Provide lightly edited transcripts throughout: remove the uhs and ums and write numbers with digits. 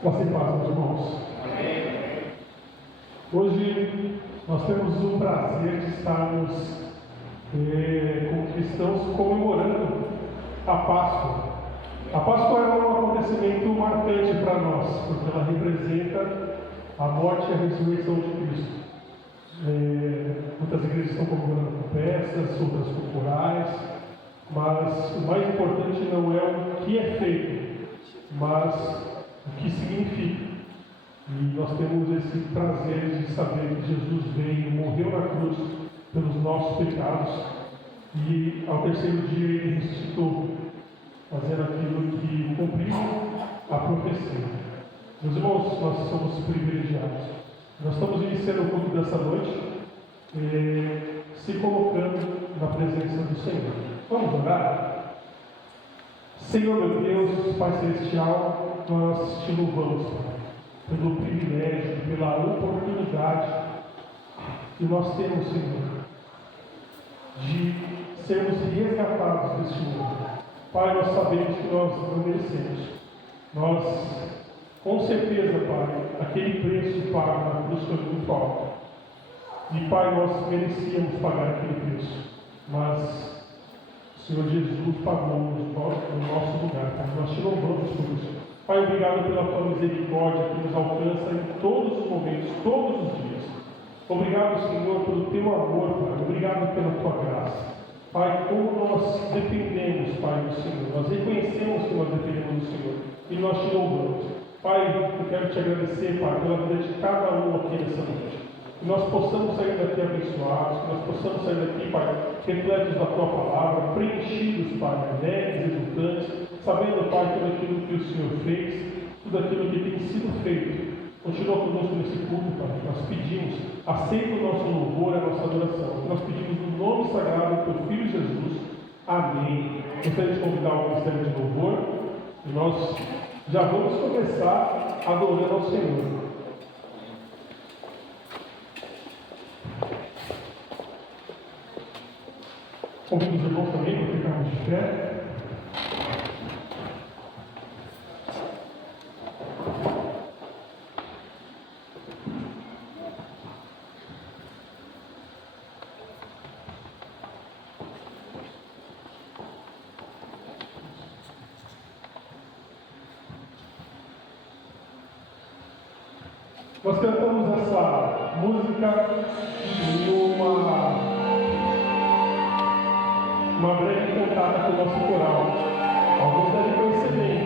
Graça e paz, meus irmãos. Amém. Hoje nós temos o prazer de estarmos como cristãos comemorando a Páscoa. A Páscoa é um acontecimento marcante para nós, porque ela representa a morte e a ressurreição de Cristo. Muitas igrejas estão comemorando com festas, outras com corais, mas o mais importante não é o que é feito, mas o que significa. E nós temos esse prazer de saber que Jesus veio, morreu na cruz pelos nossos pecados e ao terceiro dia ele ressuscitou, fazendo aquilo que cumpriu a profecia. Meus irmãos, nós somos privilegiados. Nós estamos iniciando o culto dessa noite, se colocando na presença do Senhor. Vamos orar? Senhor meu Deus, Pai Celestial, nós te louvamos, Pai, pelo privilégio, pela oportunidade que nós temos, Senhor, de sermos resgatados deste mundo. Pai, nós sabemos que nós não merecemos. Nós, com certeza, Pai, aquele preço pago na cruz foi muito alto. E, Pai, nós merecíamos pagar aquele preço. Mas o Senhor Jesus pagou no nosso lugar, Pai. Nós te louvamos por isso. Pai, obrigado pela tua misericórdia que nos alcança em todos os momentos, todos os dias. Obrigado, Senhor, pelo teu amor, Pai. Obrigado pela tua graça. Pai, como nós dependemos, Pai, do Senhor. Nós reconhecemos que nós dependemos do Senhor e nós te louvamos. Pai, eu quero te agradecer, Pai, pela vida de cada um aqui nessa noite. Que nós possamos sair daqui abençoados, que nós possamos sair daqui, Pai, repletos da tua palavra, preenchidos, Pai, alegres, exultantes, sabendo, Pai, tudo aquilo que o Senhor fez, tudo aquilo que tem sido feito. Continua conosco nesse culto, Pai. Nós pedimos, aceita o nosso louvor, a nossa adoração. Nós pedimos no nome sagrado do teu Filho Jesus. Amém. Gostaria de convidar o ministério de louvor e nós já vamos começar adorando ao Senhor. Convido os irmãos também para ficarmos de pé. Nós cantamos essa música em uma breve cantada com o nosso coral. Alguns devem conhecer bem.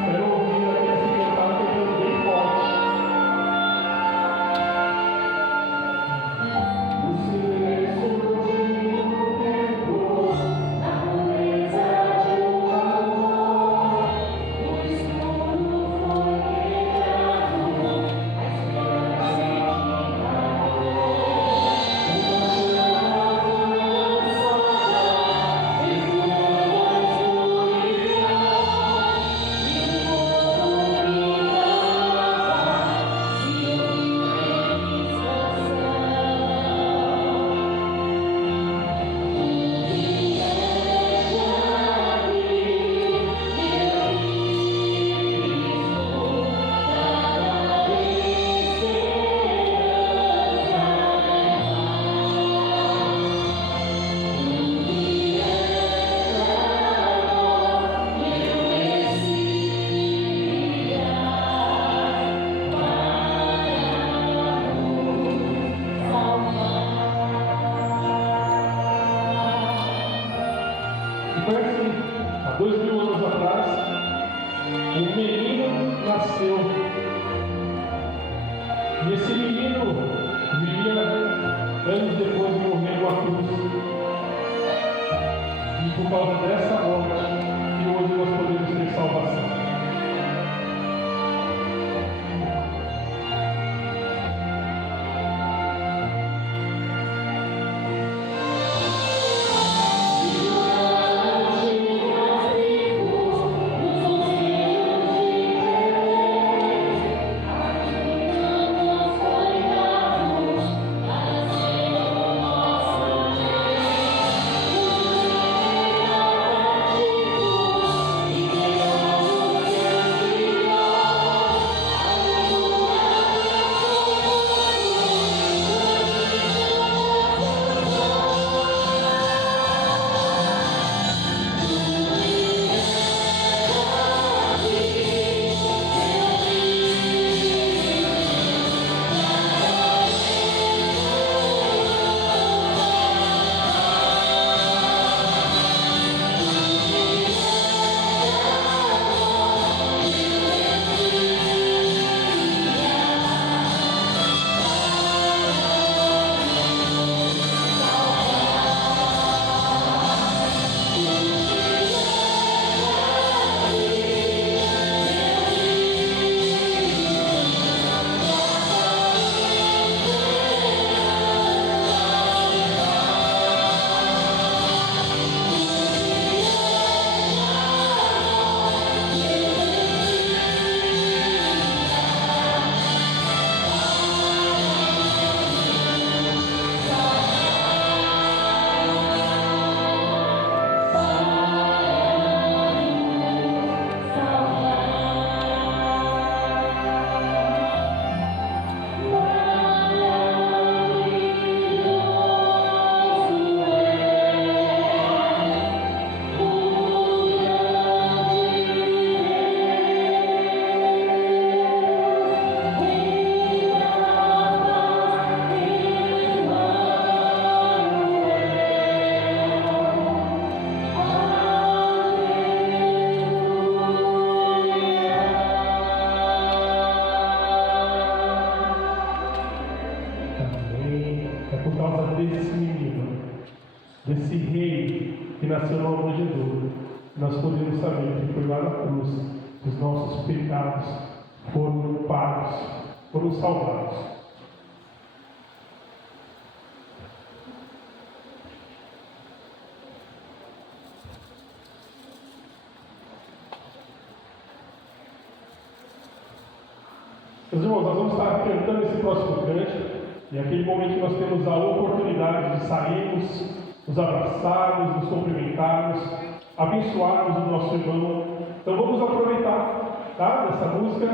Espero ouvir aqui essa cantada cantando bem forte. O silêncio do tempo, na pureza de um amor, o escuro foi quebrado, a esperança que que nasceu na manjedoura. Nós podemos saber que foi lá na cruz que os nossos pecados foram pagos, foram salvados. Meus irmãos, nós vamos estar cantando esse próximo cântico, e aquele momento que nós temos a oportunidade de sairmos, nos abraçarmos, nos cumprimentarmos, abençoarmos o nosso irmão. Então vamos aproveitar, tá, dessa música,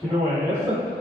que não é essa.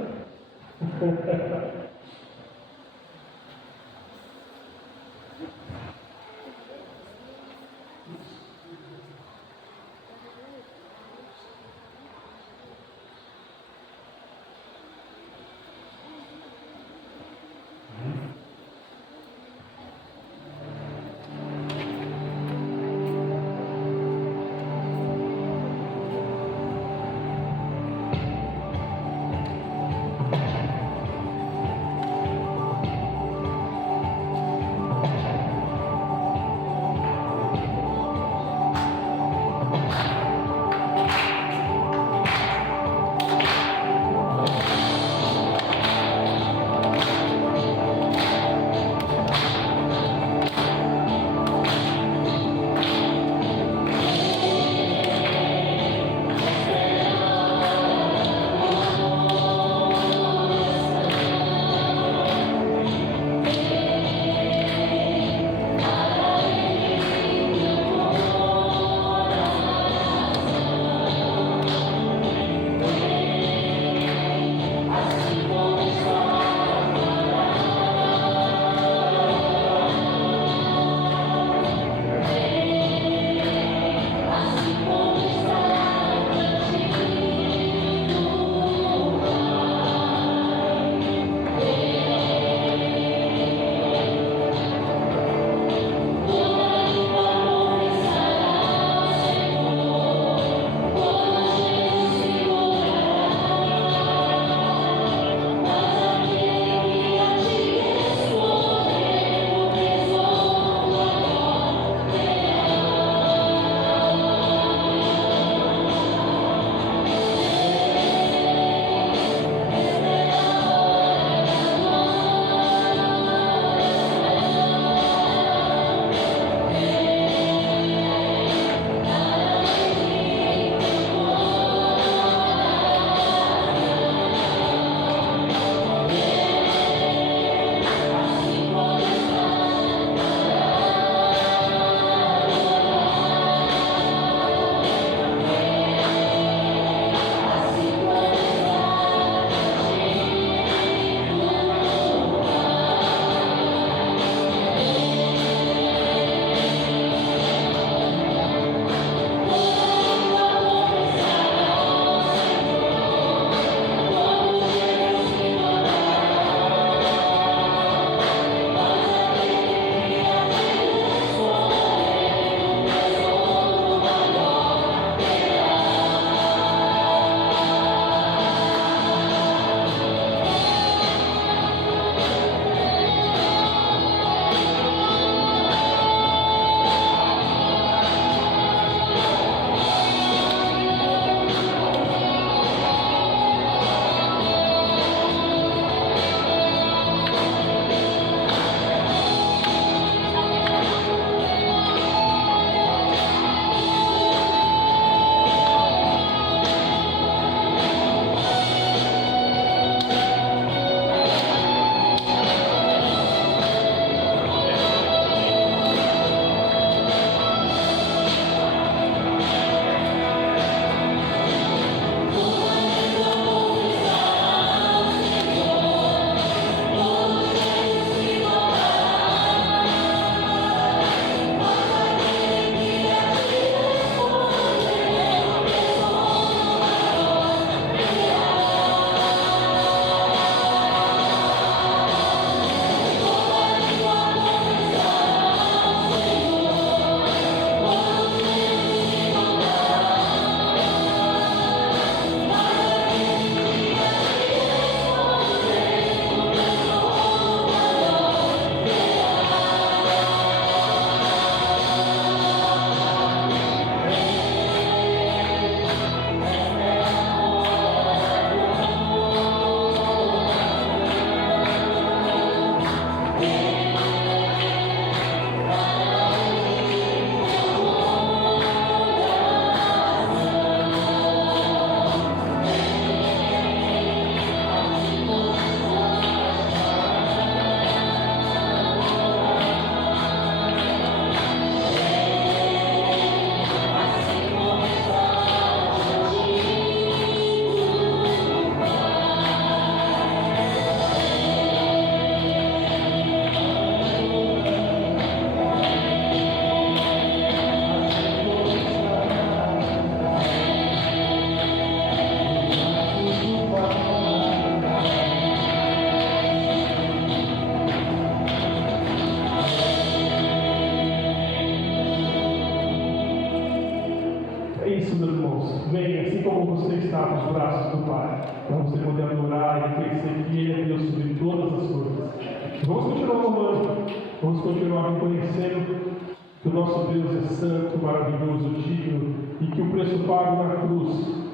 vem assim como você está nos braços do Pai, para você poder adorar e reconhecer que Ele é Deus sobre todas as coisas. Vamos continuar louvando, vamos continuar reconhecendo que o nosso Deus é santo, maravilhoso, digno e que o preço pago na cruz.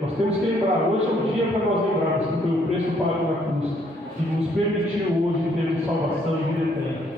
Nós temos que lembrar, hoje é um dia para nós lembrarmos que foi o preço pago na cruz que nos permitiu hoje ter salvação e vida eterna.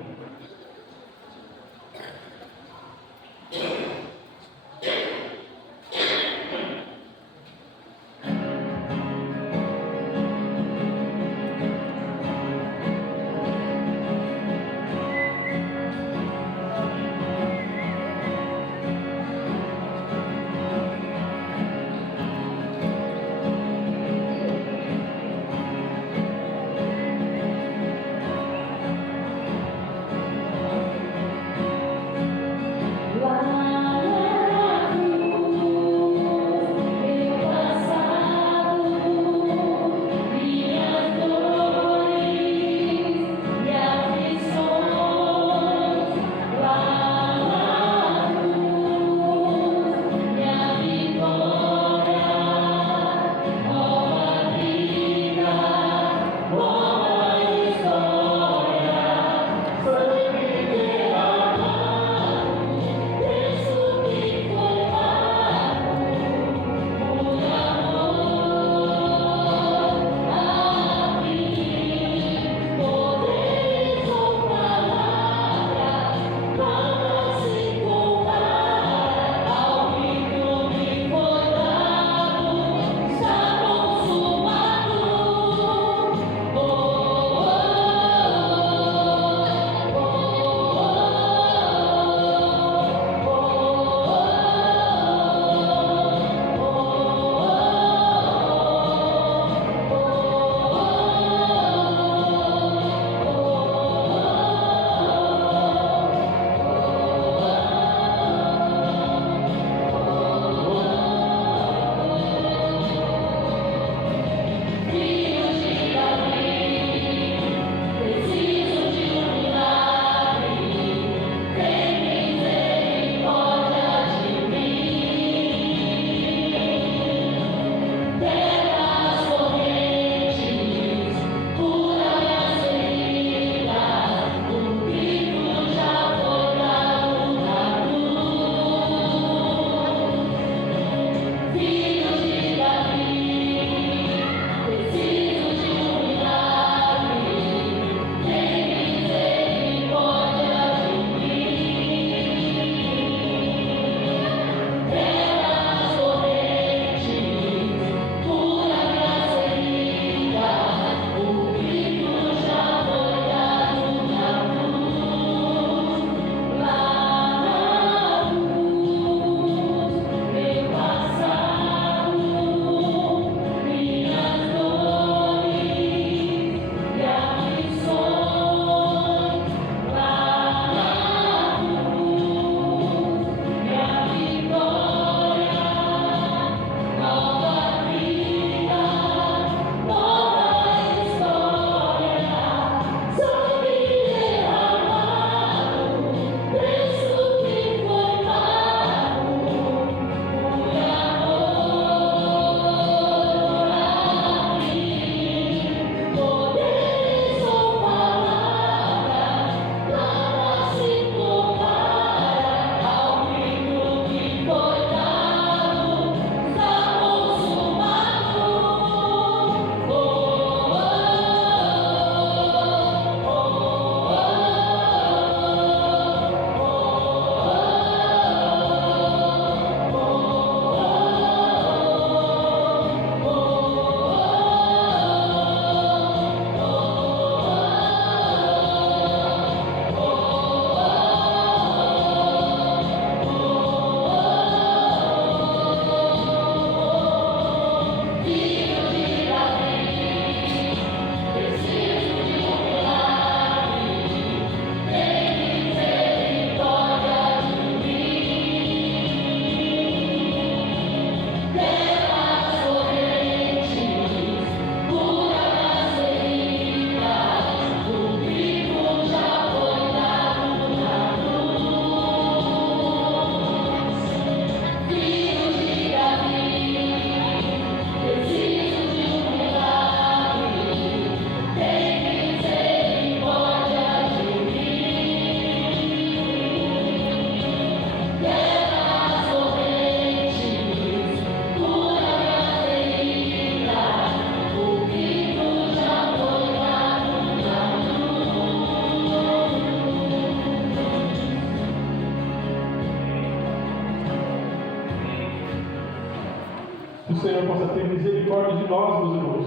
o Senhor possa ter misericórdia de nós, meus irmãos.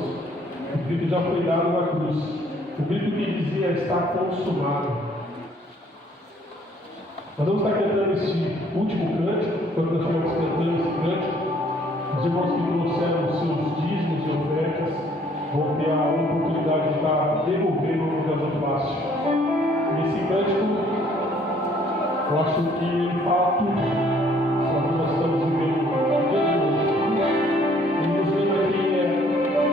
O grito já foi dado na cruz. O grito que dizia: está consumado. Nós vamos estar cantando este último cântico. Quando nós estivermos cantando esse cântico, os irmãos que trouxeram os seus dízimos e ofertas vão ter a oportunidade de estar devolvendo no gasofilácio. Esse cântico, eu acho que ele fala tudo para o que nós estamos vivendo no dia de hoje. Ele nos lembra que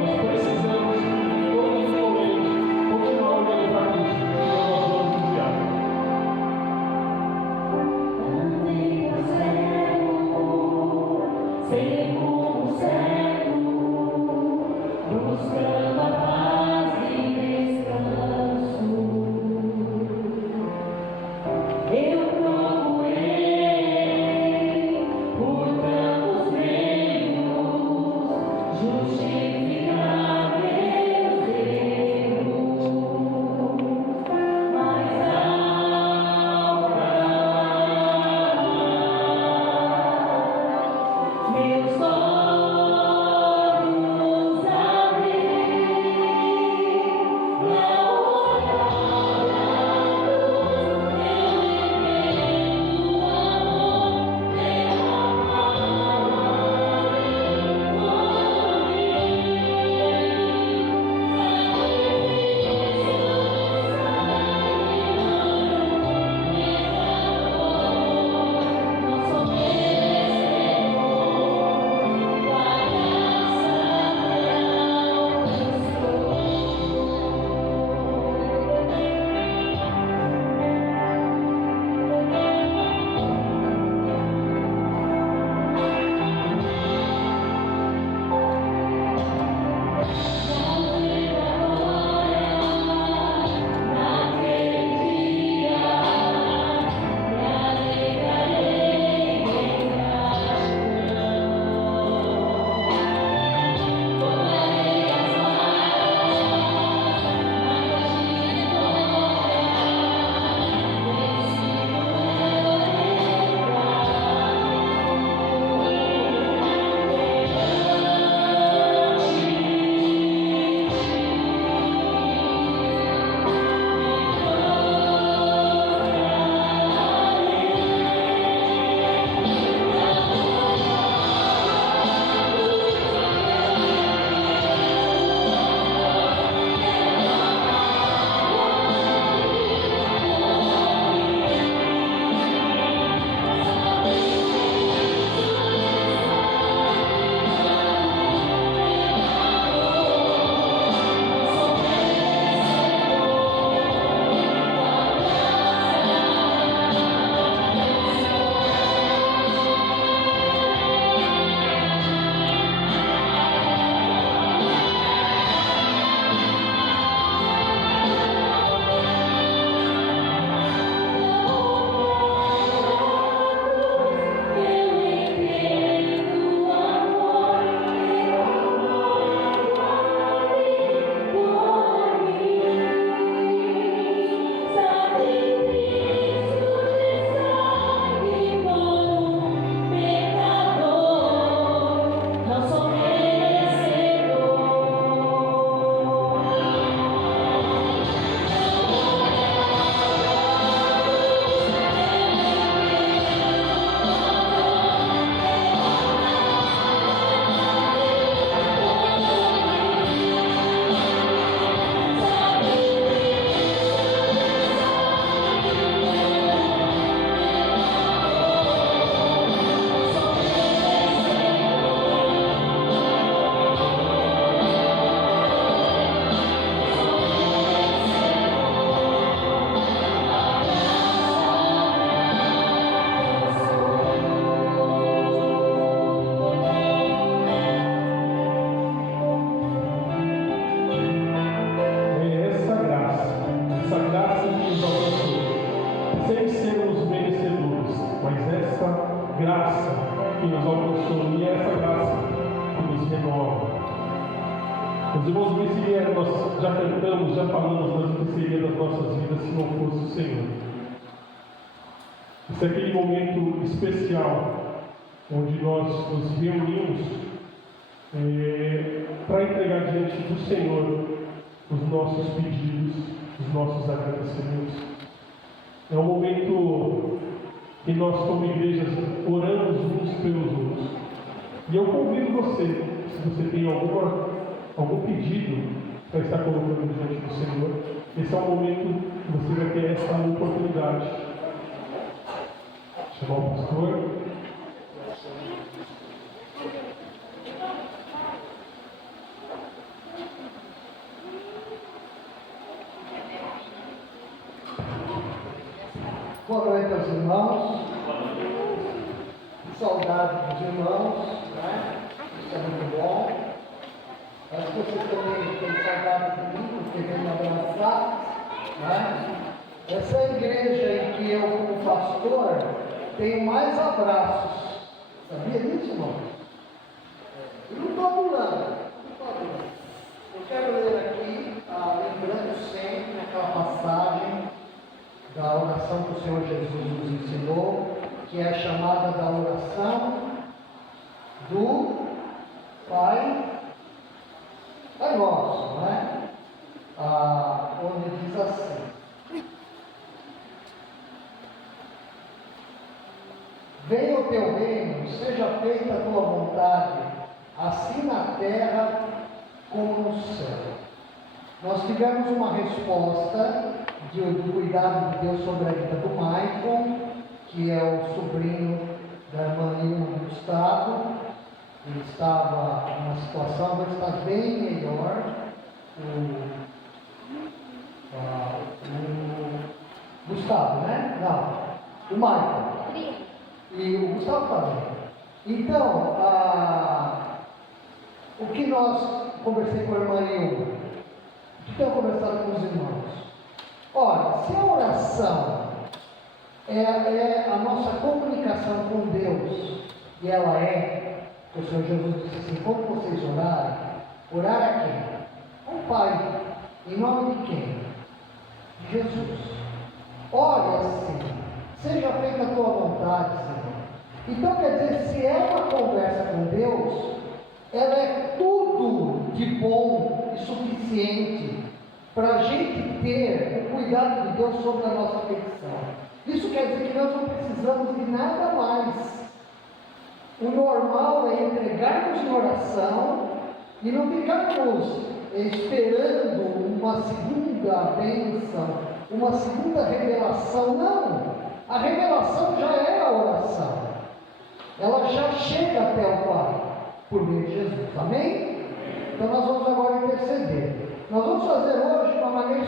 nós precisamos, em todos os momentos, continuar olhando para Cristo, porque nós vamos desviar. Buscando a paz e descanso, eu procurei. graça que nos alcançou e é essa graça que nos renova. Os irmãos, o que seria, nós já cantamos, já falamos, mas o que seria das nossas vidas se não fosse o Senhor? Esse é aquele momento especial onde nós nos reunimos para entregar diante do Senhor os nossos pedidos, os nossos agradecimentos. É um momento que nós, como igrejas, oramos uns pelos outros. E eu convido você, se você tem algum pedido para estar colocando diante do Senhor, esse é o momento que você vai ter essa oportunidade. Chamar o pastor. Boa noite aos irmãos. Saudade dos irmãos, né? Isso é muito bom. Acho que você também tem saudade de mim, porque vem me abraçar, né? Essa é a igreja em que eu, como pastor, tenho mais abraços. Sabia disso, irmão? Eu não estou anulando. Eu quero ler aqui, lembrando sempre aquela passagem da oração que o Senhor Jesus nos ensinou, que é a chamada da oração do Pai Nosso, né? Onde diz assim: venha o teu reino, seja feita a tua vontade, assim na terra como no céu. Nós tivemos uma resposta do cuidado de Deus sobre a vida do Maicon, que é o sobrinho da irmã Ilma do Estado. Ele estava numa situação, mas está bem melhor. O Gustavo, né? Não, o Maicon. E o Gustavo também. Então, o que nós conversei com a irmã Ilma, o que eu conversado com os irmãos? Olha, se a oração é a nossa comunicação com Deus, e ela o Senhor Jesus disse assim: quando vocês orarem, orar a quem? Ao Pai. Em nome de quem? De Jesus. Ore assim: seja feita a tua vontade, Senhor. Então quer dizer, se é uma conversa com Deus, ela é tudo de bom e suficiente para a gente ter o cuidado de Deus sobre a nossa petição. Isso quer dizer que nós não precisamos de nada mais. O normal é entregarmos em oração e não ficarmos esperando uma segunda bênção, uma segunda revelação. Não! A revelação já é a oração. Ela já chega até o Pai, por meio de Jesus. Amém? Então nós vamos agora interceder. Nós vamos fazer hoje de uma maneira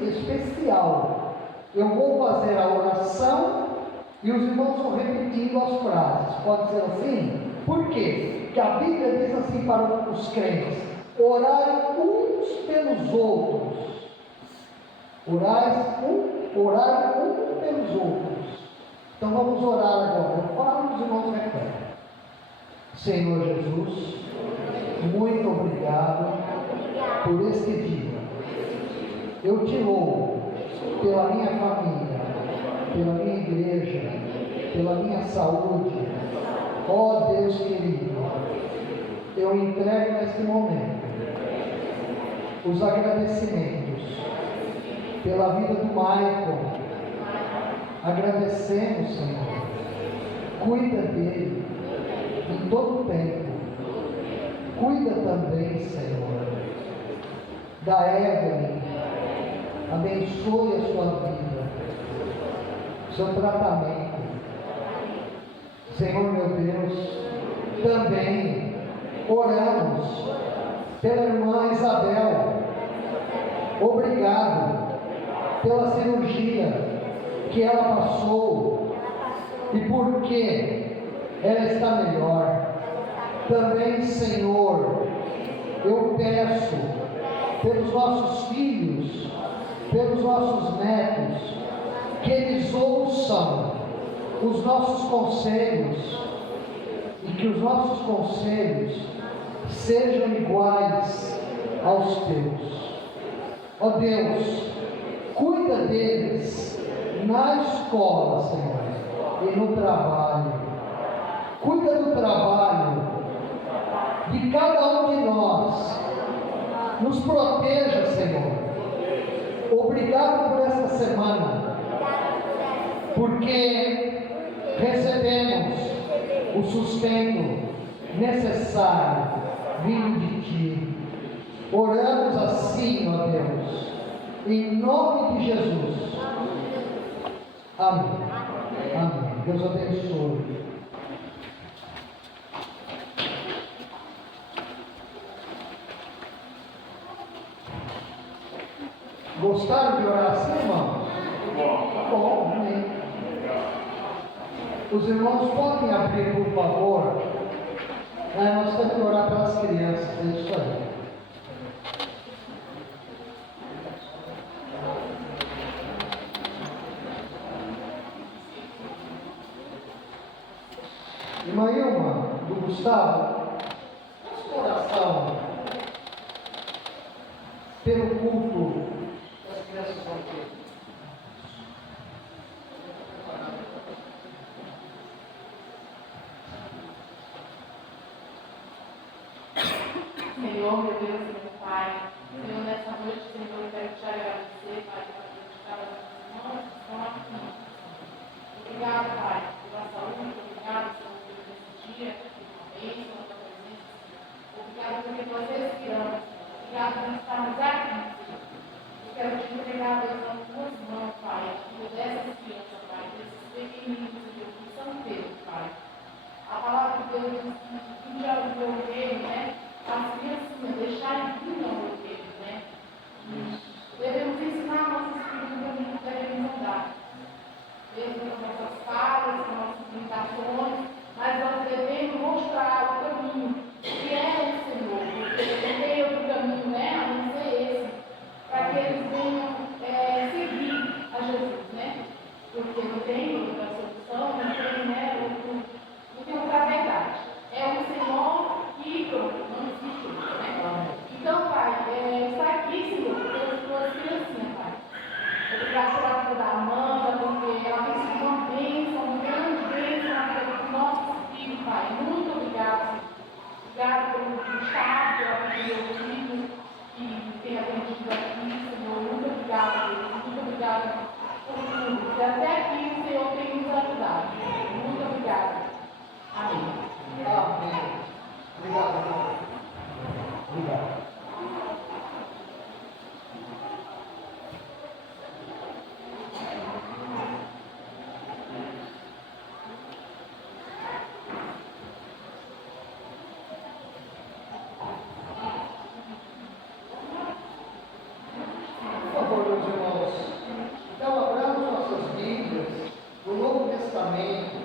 especial. Eu vou fazer a oração e os irmãos vão repetindo as frases. Pode ser assim? Por quê? Porque a Bíblia diz assim para os crentes: orai uns pelos outros. Orai uns pelos outros. Então vamos orar agora. Eu falo, os irmãos repetem. Senhor Jesus, muito obrigado por este dia. Eu te louvo pela minha família, pela minha igreja, pela minha saúde. Ó Deus querido, eu entrego neste momento os agradecimentos pela vida do Maicon. Agradecemos, Senhor. Cuida dele em todo o tempo. Cuida também, Senhor, da Evelyn. Abençoe a sua vida, seu tratamento. Senhor meu Deus, também oramos pela irmã Isabel. Obrigado pela cirurgia que ela passou e porque ela está melhor. Também, Senhor, eu peço pelos nossos filhos, pelos nossos netos, que eles ouçam os nossos conselhos e que os nossos conselhos sejam iguais aos teus. Ó Deus, cuida deles na escola, Senhor, e no trabalho. Cuida do trabalho de cada um de nós. Nos proteja, Senhor. Obrigado por esta semana, porque recebemos o sustento necessário vindo de Ti. Oramos assim, ó Deus, em nome de Jesus. Amém. Amém. Deus abençoe. Gostaram de orar assim, irmãos? Bom, amém. Os irmãos podem abrir, por favor. Nós temos que orar pelas crianças, é isso aí. Irmã Ilma, do Gustavo, nossa oração pelo culto das crianças solteiras. Senhor, meu Deus e meu Pai, Senhor, nessa noite, Senhor, eu quero te agradecer, Pai, por cada irmãos que estão aqui. Obrigado, Pai, pela saúde, obrigado, Senhor, por esse dia, pela bênção, pela tua presença, Senhor. Obrigado porque nós respiramos, obrigado por estarmos aqui, Senhor. Eu quero te entregar, Deus, nas tuas mãos, Pai, a vida dessas crianças, Pai, desses pequeninos, Deus, que são teus, Pai. A palavra de Deus diz que já ouviu ele, né? As crianças deixarem vir ao roteiro, né? Devemos ensinar nossos filhos o caminho que devemos andar. Mesmo com nossas falas, com nossas limitações, mas nós devemos mostrar o caminho que é o Senhor, porque não tem outro caminho, né? A não ser esse, para que eles venham seguir a Jesus, né? Porque não tem outra solução, não tem, né? Não tem outra verdade. É o Senhor que não existe outro, né? Então, Pai, está aqui, Senhor, pelas tuas criancinhas, Pai. Obrigado pela vida da Amanda, porque ela tem sido uma bênção, uma grande bênção na vida dos nossos filhos, Pai. Muito obrigado, Senhor. Obrigado pelo Gustavo, pela vida do meu filho que tem aprendido aqui, Senhor. Muito obrigado, Deus. Muito obrigado por tudo. E até aqui o Senhor tem nos ajudado. Muito obrigado. Amém. Amém. Obrigado, irmão. Obrigado. Por favor, meus irmãos, então abramos nossas Bíblias no Novo Testamento,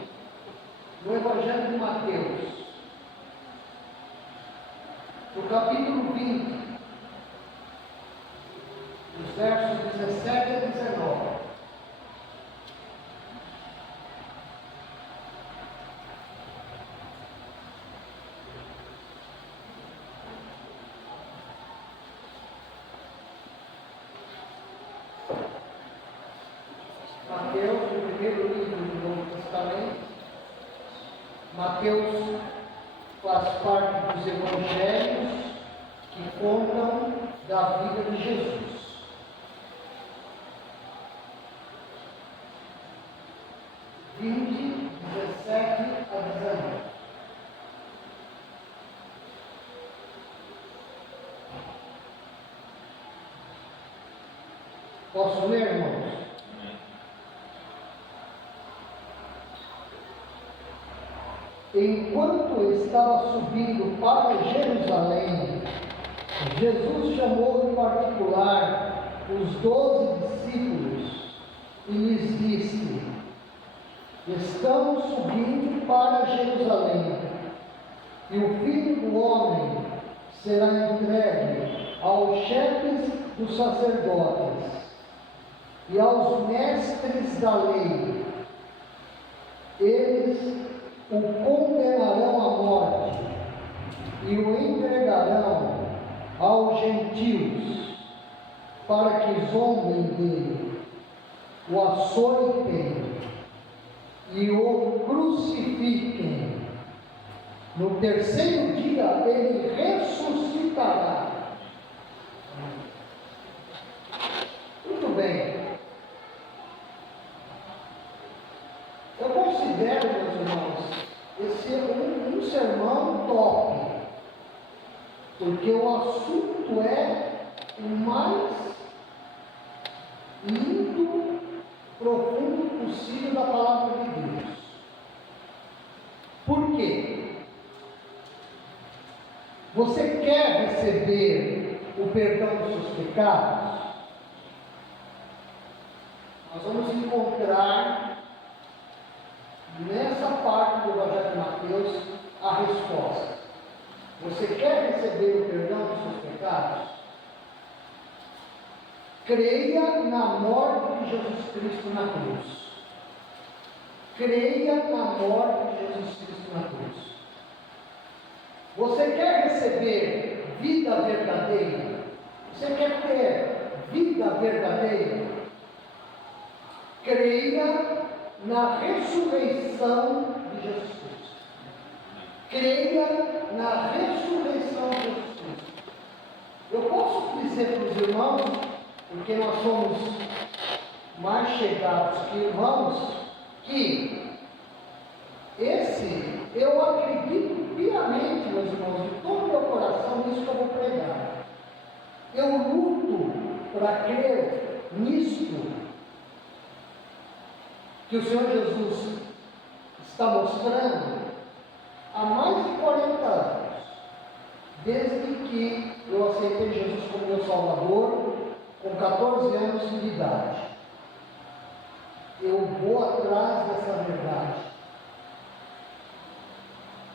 no Evangelho de Mateus, no capítulo 20, os versos 17 a 19. Mateus, o primeiro livro do Novo Testamento. Mateus faz parte dos evangelhos que contam da vida de Jesus. Vinte, 17 a 19. Posso ler, irmãos? Enquanto estava subindo para Jerusalém, Jesus chamou em particular os 12 discípulos e lhes disse: estamos subindo para Jerusalém, e o Filho do Homem será entregue aos chefes dos sacerdotes e aos mestres da lei. Eles o condenarão à morte e o entregarão aos gentios, para que zombem dele, o açoitem e o crucifiquem. No terceiro dia ele ressuscitará. Muito bem. Eu considero, meus irmãos, esse um sermão top, porque o assunto é o mais lindo, profundo possível da palavra de Deus. Por quê? Você quer receber o perdão dos seus pecados? Nós vamos encontrar nessa parte do Evangelho de Mateus a resposta. Você quer receber o perdão dos seus pecados? Creia na morte de Jesus Cristo na cruz. Creia na morte de Jesus Cristo na cruz. Você quer receber vida verdadeira? Você quer ter vida verdadeira? Creia na ressurreição de Jesus Cristo. Creia na ressurreição de Jesus Cristo. Eu posso dizer para os irmãos, porque nós somos mais chegados que irmãos, que eu acredito piamente, meus irmãos, de todo o meu coração nisso que eu vou pregar. Eu luto para crer nisto que o Senhor Jesus está mostrando há mais de 40 anos, desde que eu aceitei Jesus como meu Salvador, com 14 anos de idade. Eu vou atrás dessa verdade.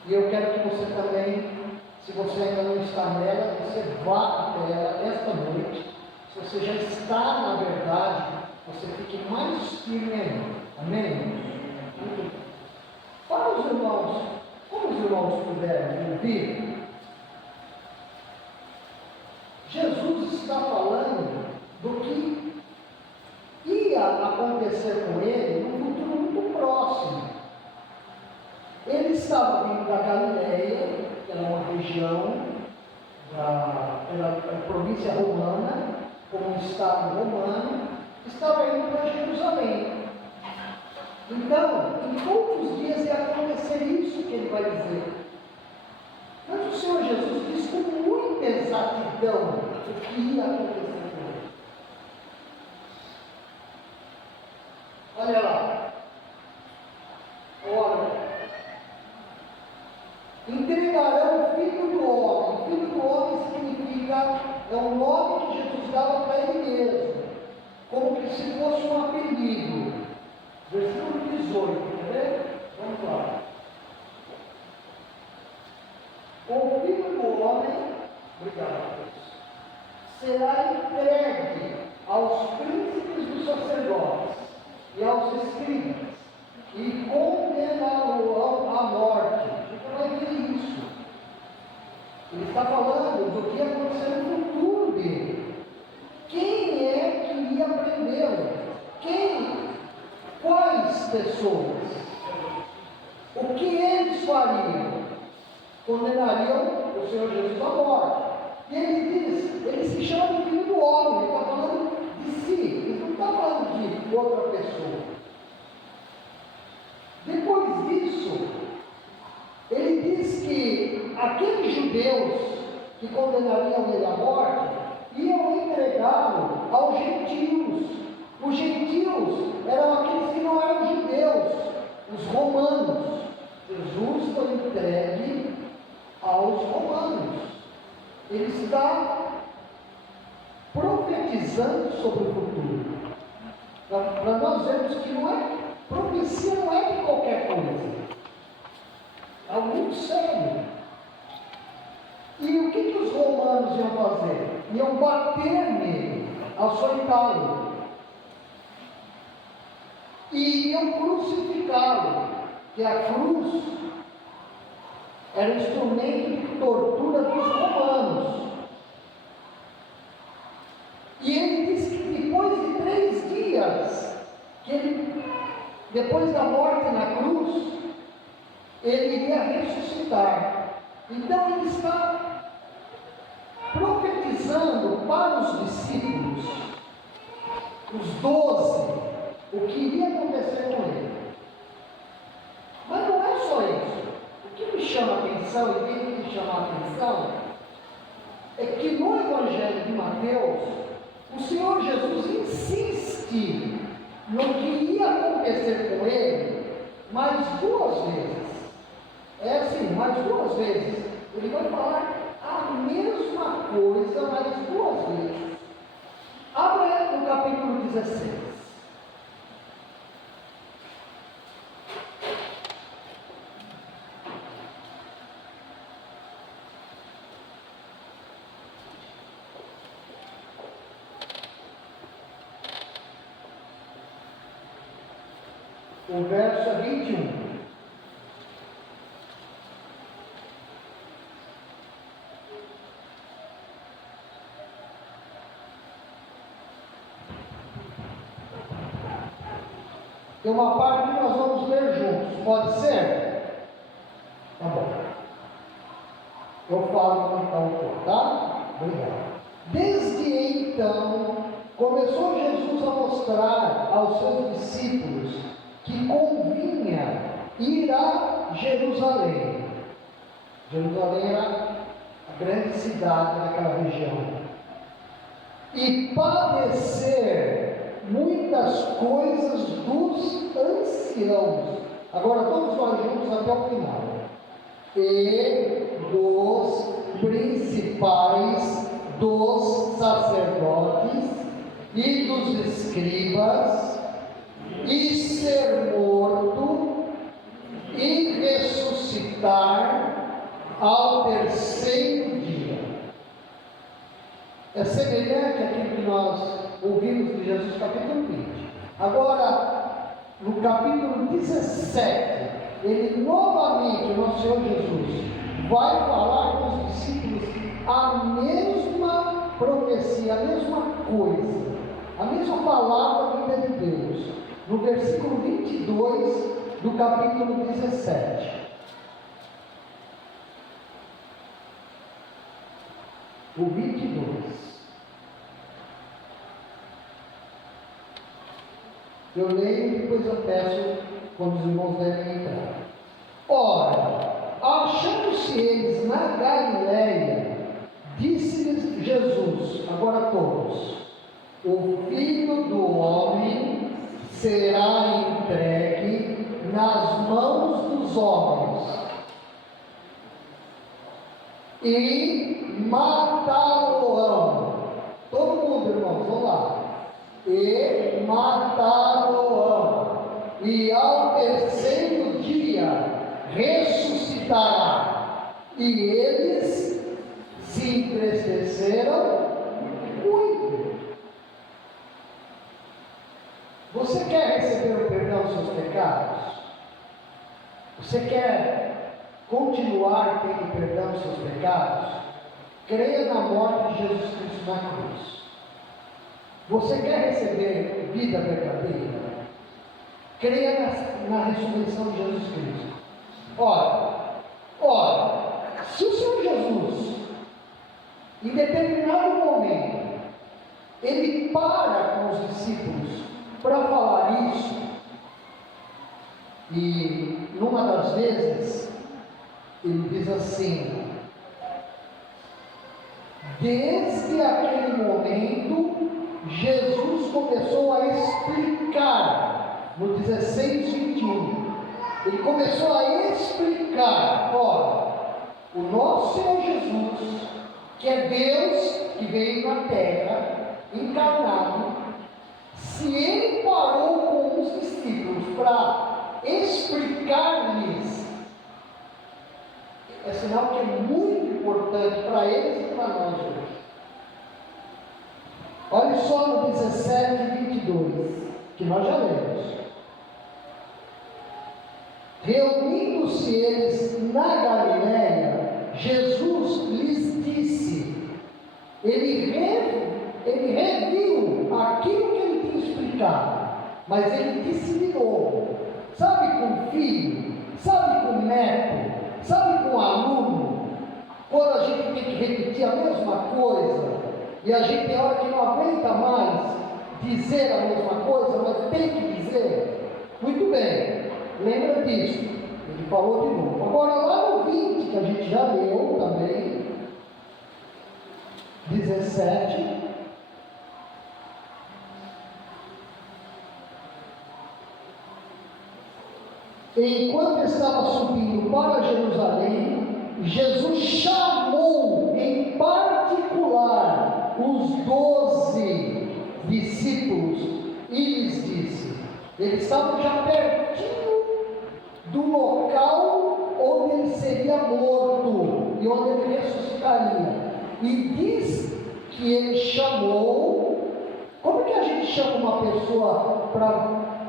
E eu quero que você também, se você ainda não está nela, você vá até ela esta noite. Se você já está na verdade, você fique mais firme ainda. Amém? Muito bem. Para os irmãos, como os irmãos puderem ouvir, Jesus está falando do que ia acontecer com ele num futuro muito próximo. Ele estava vindo da Galileia, que era uma região da província romana, como um estado romano, estava indo para Jerusalém. Então, em poucos dias ia acontecer isso que ele vai dizer. Mas o Senhor Jesus diz com muita exatidão o que ia acontecer com ele. Olha lá. Olha. Entregarão o Filho do Homem. O Filho do Homem significa, é um nome que Jesus dava para ele mesmo, como que se fosse um apelido. Versículo 18, quer ver? Vamos lá. O Filho do Homem, obrigado, Deus, será entregue aos príncipes dos sacerdotes e aos escribas, e condená-lo à morte. Você vai ver isso. Ele está falando do que ia acontecer no futuro dele. Quem é que iria prendê-lo? Quais pessoas? O que eles fariam? Condenariam o Senhor Jesus à morte. E ele diz, ele se chama de Filho do Homem, ele está falando de si, ele não está falando de outra pessoa. Depois disso, ele diz que aqueles judeus que condenariam ele à morte iam entregá-lo aos gentios. Os gentios eram aqueles que não eram judeus, os romanos. Jesus foi entregue aos romanos. Ele está profetizando sobre o futuro. Para nós vermos que profecia não é de qualquer coisa. É algo muito sério. E o que os romanos iam fazer? Iam bater nele, açoitá-lo. E iam crucificá-lo, que a cruz era um instrumento de tortura dos romanos. E ele diz que depois de 3 dias, depois da morte na cruz, ele iria ressuscitar. Então ele está profetizando para os discípulos, os 12, o que iria acontecer com ele. Mas não é só isso. O que me chama a atenção e tem que me chamar a atenção é que no Evangelho de Mateus, o Senhor Jesus insiste no que ia acontecer com ele mais 2 vezes. É assim, mais 2 vezes. Ele vai falar a mesma coisa mais 2 vezes. Abra no capítulo 16. O verso 21. Tem uma parte que nós vamos ler juntos, pode ser? Tá bom. Eu falo como está o autor, tá? Obrigado. Desde então, começou Jesus a mostrar aos seus discípulos que convinha ir a Jerusalém. Jerusalém era a grande cidade daquela região. E padecer muitas coisas dos anciãos. Agora todos nós juntos até o final. E dos principais dos sacerdotes e dos escribas, e ser morto e ressuscitar ao 3º dia. É semelhante àquilo que nós ouvimos de Jesus, capítulo 20. Agora, no capítulo 17, ele novamente, o nosso Senhor Jesus, vai falar com os discípulos a mesma profecia, a mesma coisa, a mesma palavra vinda de Deus, no versículo 22 do capítulo 17. O 22. Eu leio e depois eu peço quando os irmãos devem entrar. Ora, achando-se eles na Galileia, disse-lhes Jesus, agora todos: o Filho do Homem será entregue nas mãos dos homens, e matá-lo-ão. Todo mundo, irmãos, vamos lá. E matá-lo-ão, e ao 3º dia ressuscitará. E eles se entristeceram muito. Você quer receber o perdão dos seus pecados? Você quer continuar tendo perdão dos seus pecados? Creia na morte de Jesus Cristo na cruz. Você quer receber vida verdadeira? Creia na ressurreição de Jesus Cristo. Ora, se o Senhor Jesus, em determinado momento, ele para com os discípulos para falar isso, e numa das vezes, ele diz assim: desde aquele momento, Jesus começou a explicar, no 16:21, ele começou a explicar: olha, o nosso Senhor Jesus, que é Deus que veio na terra, encarnado, se ele parou com os discípulos para explicar-lhes, é sinal que é muito importante para eles e para nós hoje. Olha só no 17:22, que nós já lemos. Reunindo-se eles na Galileia, Jesus lhes disse, ele reviu aquilo que ele tinha explicado, mas ele disse de novo. Sabe, com filho, sabe com método, sabe com aluno, quando a gente tem que repetir a mesma coisa, e a gente tem hora que não aguenta mais dizer a mesma coisa, mas tem que dizer. Muito bem, lembra disso. Ele falou de novo. Agora lá no 20, que a gente já leu também, 17. Enquanto estava subindo para Jerusalém, Jesus chamou em particular os 12 discípulos e lhes disse: eles estavam já pertinho do local onde ele seria morto e onde ele ressuscitaria, e diz que ele chamou. Como que a gente chama uma pessoa para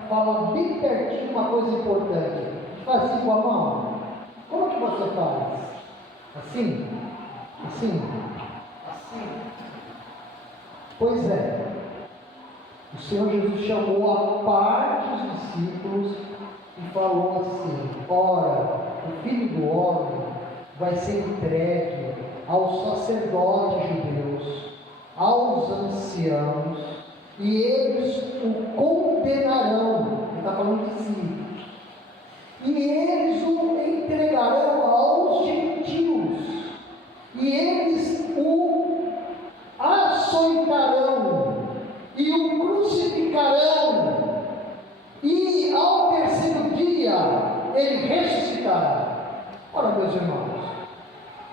falar bem pertinho uma coisa importante? Faz assim com a mão. Como que você faz? Assim? Assim? Assim? Pois é. O Senhor Jesus chamou a parte os discípulos e falou assim: ora, o Filho do Homem vai ser entregue aos sacerdotes judeus, aos anciãos, e eles o condenarão. Ele está falando de si. E eles o entregarão aos gentios, e eles o açoitarão, e o crucificarão, e ao terceiro dia ele ressuscitará. Ora, meus irmãos,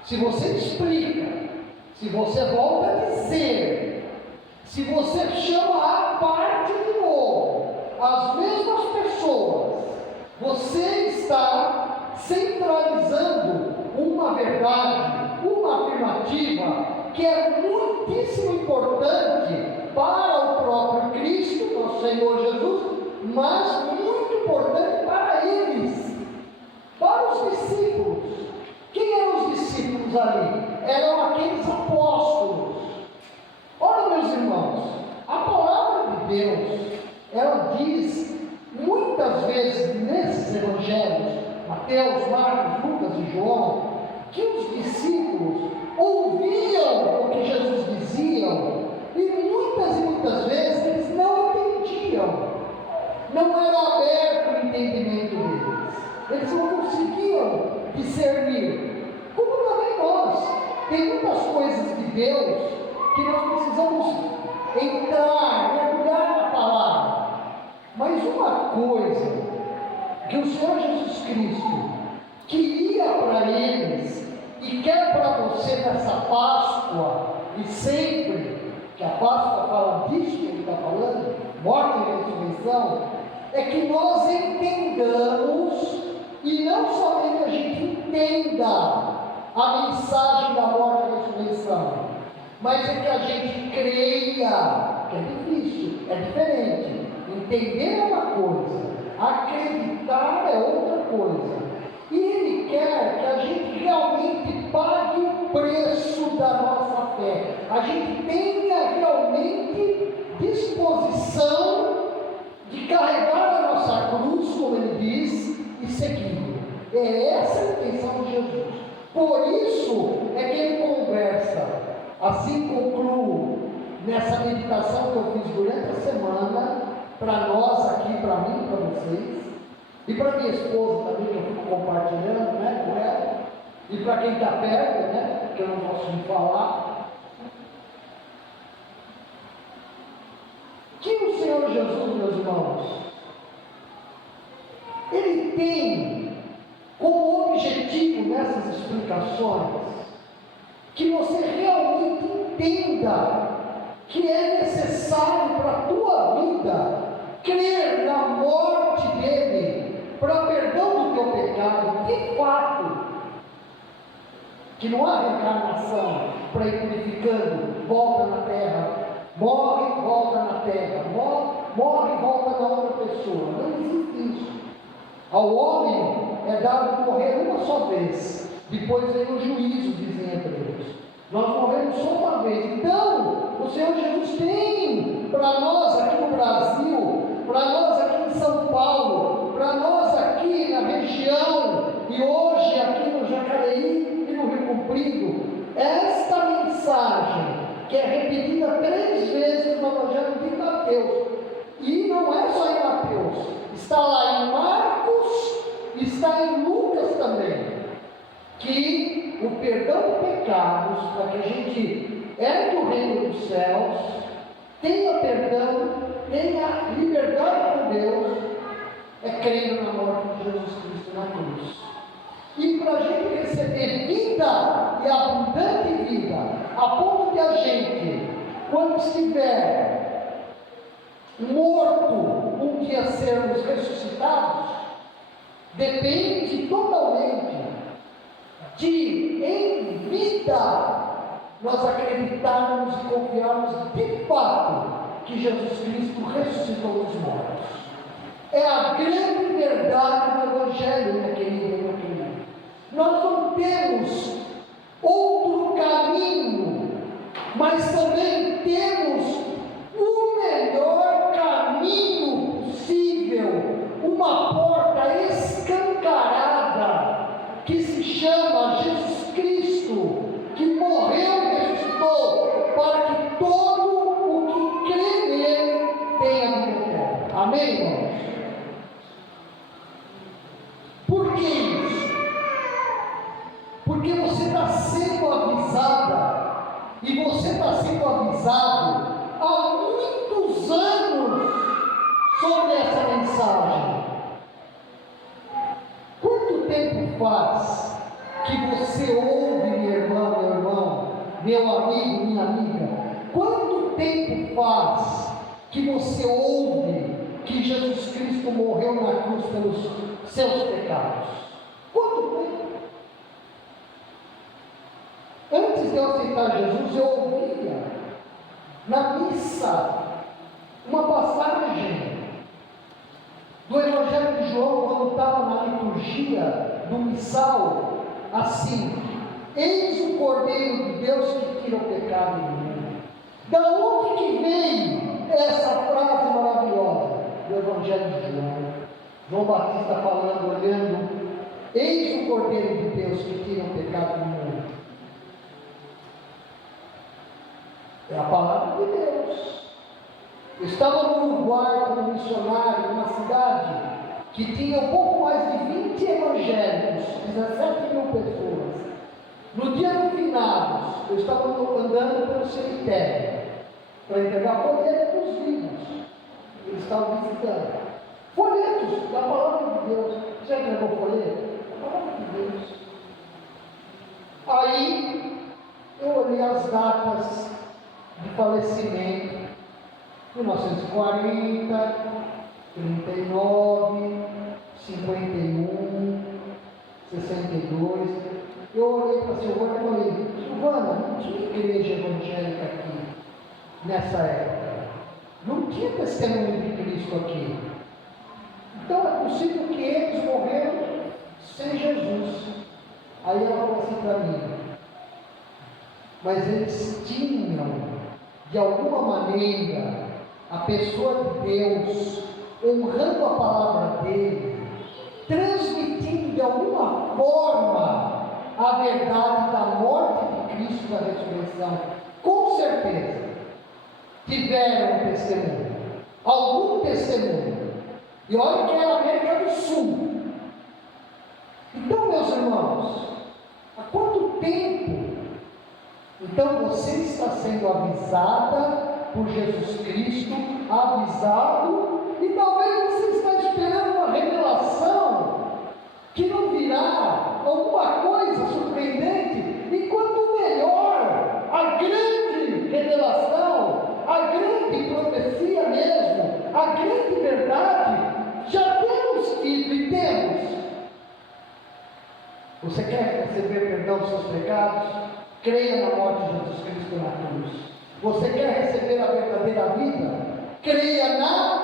se você explica, se você volta a dizer, se você chama a parte de novo as mesmas pessoas, você está centralizando uma verdade, uma afirmativa que é muitíssimo importante para o próprio Cristo, nosso Senhor Jesus, mas muito importante para eles, para os discípulos. Quem eram os discípulos ali? Eram aqueles apóstolos. Ora, meus irmãos, a palavra de Deus, ela diz muitas vezes nesses evangelhos, Mateus, Marcos, Lucas e João, que os discípulos ouviam o que Jesus dizia, e muitas vezes eles não entendiam, não era aberto o entendimento deles, eles não conseguiam discernir, como também nós. Tem muitas coisas de Deus que nós precisamos entrar, mergulhar na palavra. Mas uma coisa que o Senhor Jesus Cristo queria para eles e quer para você nessa Páscoa, e sempre que a Páscoa fala disso que ele está falando, morte e ressurreição, é que nós entendamos, e não somente a gente entenda a mensagem da morte e ressurreição, mas é que a gente creia, que é difícil, é diferente. Entender é uma coisa, acreditar é outra coisa. E Ele quer que a gente realmente pague o preço da nossa fé, a gente tenha realmente disposição de carregar a nossa cruz, como Ele diz, e seguir. É essa a intenção de Jesus. Por isso é que Ele conversa. Assim concluo nessa meditação que eu fiz durante a semana, para nós aqui, para mim, para vocês, e para minha esposa também, que eu fico compartilhando, né, com ela, e para quem está perto, né, que eu não posso me falar, que o Senhor Jesus, meus irmãos, Ele tem como objetivo nessas explicações que você realmente entenda que é necessário para a tua vida crer na morte dele, para perdão do teu pecado, de fato, que não há reencarnação para ir purificando, volta na terra, morre, volta na terra, morre, volta na outra pessoa. Não existe isso. Ao homem é dado morrer uma só vez, depois vem o juízo, dizem hebreus. Nós morremos só uma vez. Então, o Senhor Jesus tem para nós aqui no Brasil, para nós aqui em São Paulo, para nós aqui na região região e hoje aqui no Jacareí e no Rio Comprido, esta mensagem que é repetida 3 vezes no Evangelho de Mateus, e não é só em Mateus, está lá em Marcos, está em Lucas também, que o perdão de pecados, para que a gente entre no reino dos céus, tenha perdão, tenha liberdade com Deus, é crendo na morte de Jesus Cristo na cruz. E para a gente receber vida e abundante vida, a ponto de a gente, quando estiver morto, um dia sermos ressuscitados, depende totalmente de, em vida, nós acreditarmos e confiarmos de fato que Jesus Cristo ressuscitou dos mortos. É a grande verdade do Evangelho, minha querida e meu querido. Nós não temos outro caminho, mas também temos o melhor caminho possível, uma porta escancarada, que se chama Jesus Cristo, que morreu e ressuscitou, para que todo o que crê nele tenha vida eterna. Amém, irmãos? Por que isso? Porque você está sendo avisada, e você está sendo avisado há muitos anos sobre essa mensagem. Quanto tempo faz que você ouve, minha irmã, meu irmão, meu amigo, minha amiga? Quanto tempo faz que você ouve que Jesus Cristo morreu na cruz pelos seus pecados? Quanto tempo? Antes de eu aceitar Jesus, eu ouvia na missa uma passagem do Evangelho de João, quando estava na liturgia do missal, assim: eis o Cordeiro de Deus que tira o pecado do mundo. Da onde que veio essa frase maravilhosa do Evangelho de João? João Batista falando, olhando: eis o Cordeiro de Deus que tira o pecado do mundo. É a palavra de Deus. Eu estava no Uruguai como missionário, numa cidade que tinha um pouco mais de 20 evangélicos, 17 mil pessoas. No dia do finados, eu estava andando pelo cemitério para entregar folhetos vivos. Eles estavam visitando. Folhetos da palavra de Deus. Você já entregou folheto? A palavra de Deus. Aí eu olhei as datas de falecimento: 1940, 39, 51, 62. Eu olhei para a Silvana e falei: Silvana, não tinha igreja evangélica aqui nessa época, não tinha testemunho de Cristo aqui, então é possível que eles morreram sem Jesus. Aí ela falou assim para mim: mas eles tinham, de alguma maneira, a pessoa de Deus, honrando a palavra dele, transmitindo de alguma forma a verdade da morte de Cristo e da ressurreição. Com certeza tiveram um testemunho, algum testemunho. E olha que é a América do Sul. Então, meus irmãos, há quanto tempo então você está sendo avisada por Jesus Cristo, avisado, e talvez você está esperando uma revelação que não virá, alguma coisa surpreendente, enquanto melhor, a grande revelação, a grande profecia mesmo, a grande verdade, já temos tido e temos. Você quer receber perdão dos seus pecados? Creia na morte de Jesus Cristo na cruz. Você quer receber a verdadeira vida? Creia na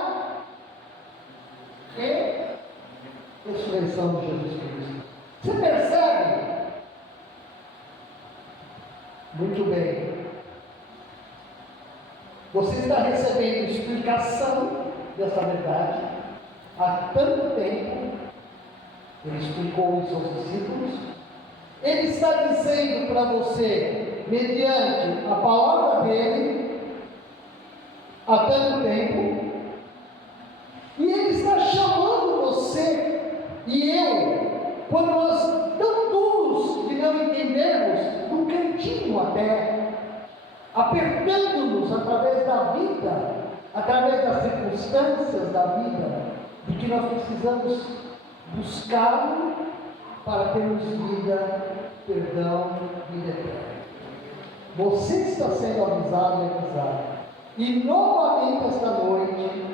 ressurreição de Jesus Cristo. Você percebe? Muito bem. Você está recebendo explicação dessa verdade há tanto tempo, Ele explicou isso aos discípulos. Ele está dizendo para você, mediante a palavra dele, há tanto tempo, e ele está chamando você e eu, quando nós tão duros de não entendermos, num cantinho até, apertando-nos através da vida, através das circunstâncias da vida, de que nós precisamos buscá-lo para termos vida, perdão, vida eterna. Você está sendo avisado e avisado. E novamente esta noite,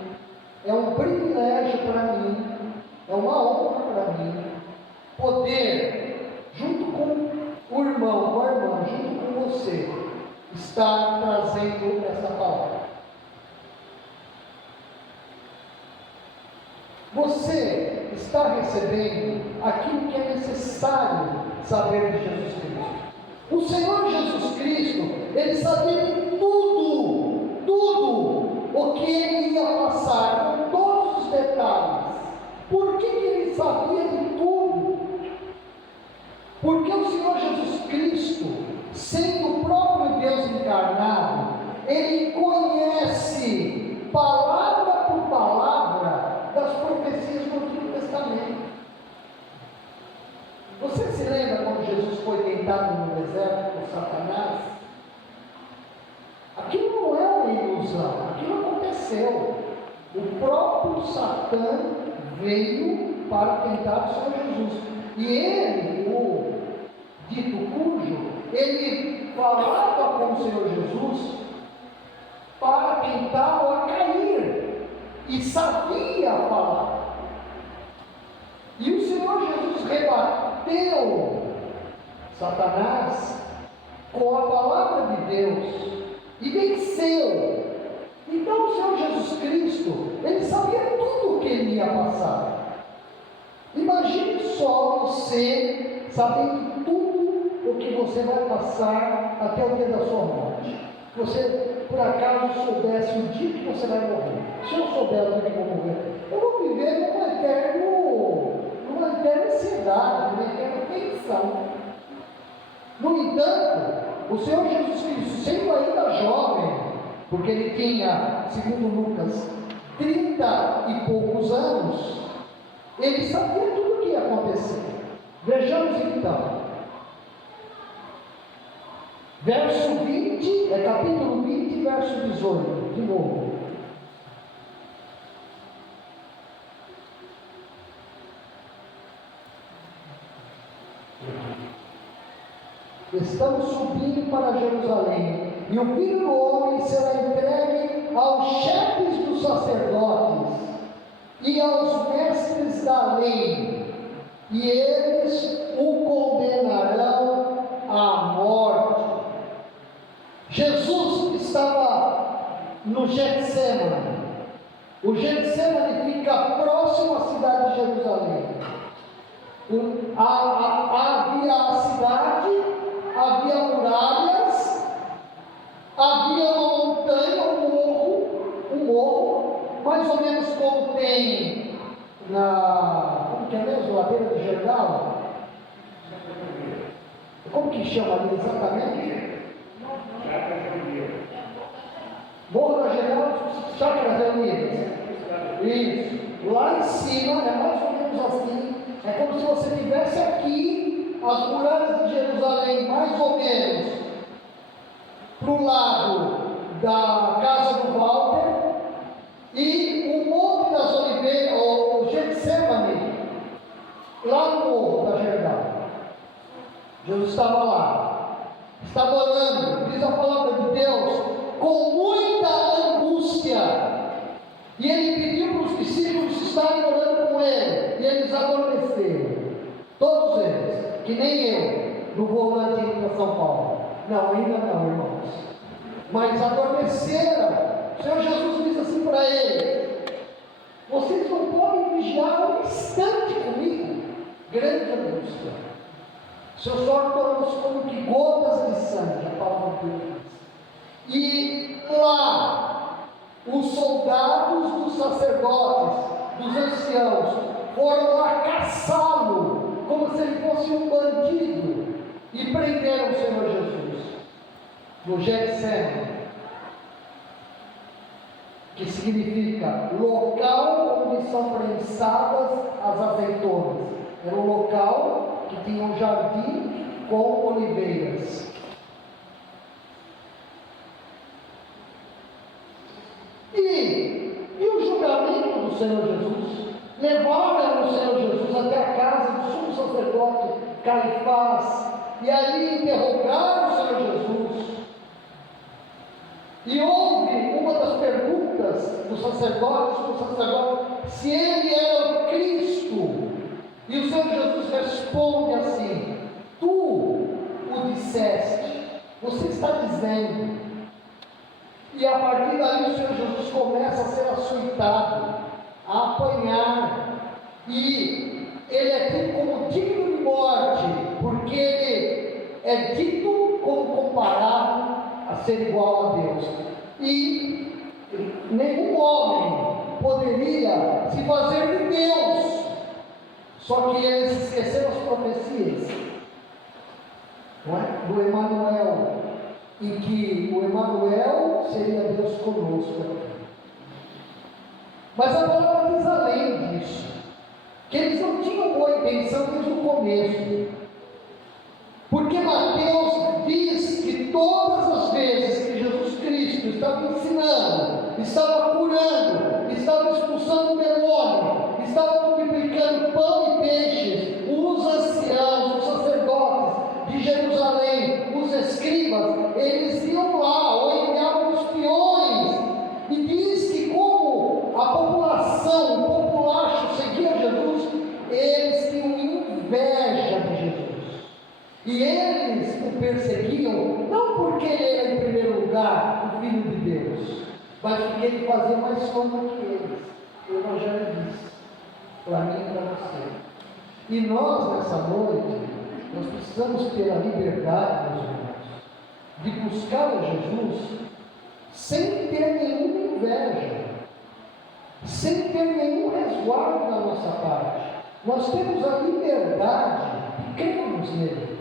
é um privilégio para mim, é uma honra para mim, poder, junto com o irmão, com a irmã, junto com você, estar trazendo essa palavra. Você está recebendo aquilo que é necessário saber de Jesus Cristo. O Senhor Jesus Cristo, Ele sabia de tudo o que Ele ia passar, com todos os detalhes. Por que Ele sabia de tudo? Porque o Senhor Jesus Cristo, sendo o próprio Deus encarnado, Ele conhece palavra por palavra das profecias do Antigo Testamento. Você se lembra quando Jesus foi tentado no deserto por Satanás? Aquilo não é uma ilusão, aquilo aconteceu. O próprio Satã veio para tentar o Senhor Jesus. E ele, o dito cujo, ele falava com o Senhor Jesus para tentá-lo a cair. E sabia falar. E o Senhor Jesus rebateu Satanás com a palavra de Deus e venceu. Então o Senhor Jesus Cristo, Ele sabia tudo o que Ele ia passar. Imagine só você sabendo tudo o que você vai passar até o dia da sua morte. Você, por acaso, soubesse o dia que você vai morrer. Se eu souber o dia que eu vou morrer, eu vou viver numa eterna ansiedade, numa eterna tensão. No entanto, o Senhor Jesus Cristo, sendo ainda jovem, porque ele tinha, segundo Lucas, 30 e poucos anos, ele sabia tudo o que ia acontecer. Vejamos então. Verso 20, capítulo 20, verso 18, de novo. Estamos subindo para Jerusalém, e o Filho do Homem será entregue aos chefes dos sacerdotes e aos mestres da lei, e eles o condenarão à morte. Jesus estava no Getsemane. O Getsemane fica próximo à cidade de Jerusalém. Havia a cidade, havia muralhas, havia uma montanha, um morro, mais ou menos como tem como que é mesmo? Ladeira do Jordão? Como que chama ali exatamente? Morro da Geral, Chácaras Reunidas. Isso. Lá em cima é mais ou menos assim. É como se você tivesse aqui as muralhas de Jerusalém, mais ou menos para o lado da casa do Walter, e o Monte das Oliveiras, ou Getsemane, lá no Morro da Jordão. Jesus estava lá, estava orando, diz a palavra de Deus, com muita angústia. E ele pediu para os discípulos estarem orando com ele, e eles adormeceram. Todos eles, que nem eu, no volante indo para São Paulo. Não, ainda não, irmãos. Mas adormeceram. O Senhor Jesus diz assim para eles: vocês não podem vigiar um instante comigo. Grande angústia. Seus olhos tornam-se como que gotas de sangue, a palavra de Deus diz. E lá, os soldados dos sacerdotes, dos anciãos, foram lá caçá-lo como se ele fosse um bandido, e prenderam o Senhor Jesus no Getsemane, que significa local onde são prensadas as azeitonas. Era um local que tinha um jardim com oliveiras. E o julgamento do Senhor Jesus? Levaram o Senhor Jesus até a casa do sumo sacerdote Caifás, e ali interrogaram o Senhor Jesus. E houve uma das perguntas do sacerdote, se ele era o Cristo. E o Senhor Jesus responde assim: tu o disseste, você está dizendo. E a partir daí o Senhor Jesus começa a ser açoitado, a apanhar, e ele é tido como digno de morte, porque ele é dito como comparado a ser igual a Deus. E nenhum homem poderia se fazer de Deus, só que eles esqueceram as profecias, não é? Do Emanuel, em que o Emanuel seria Deus conosco aqui. Mas a palavra diz além disso, que eles não tinham boa intenção desde o começo, porque Mateus diz que todas as vezes que Jesus Cristo estava ensinando, estava curando, estava expulsando o demônio, estava multiplicando pão e peixes, os anciãos, os sacerdotes de Jerusalém, os escribas, eles iam lá ou enviavam espiões, e diz que como a população, o populacho seguia Jesus, eles tinham inveja de Jesus. E eles o perseguiam, não porque ele era em primeiro lugar o Filho de Deus, mas porque ele fazia mais fama que eles. O Evangelho diz, para mim e para você. E nós, nessa noite, nós precisamos ter a liberdade, meus irmãos, de buscar a Jesus sem ter nenhuma inveja, sem ter nenhum resguardo da nossa parte. Nós temos a liberdade de crermos nele,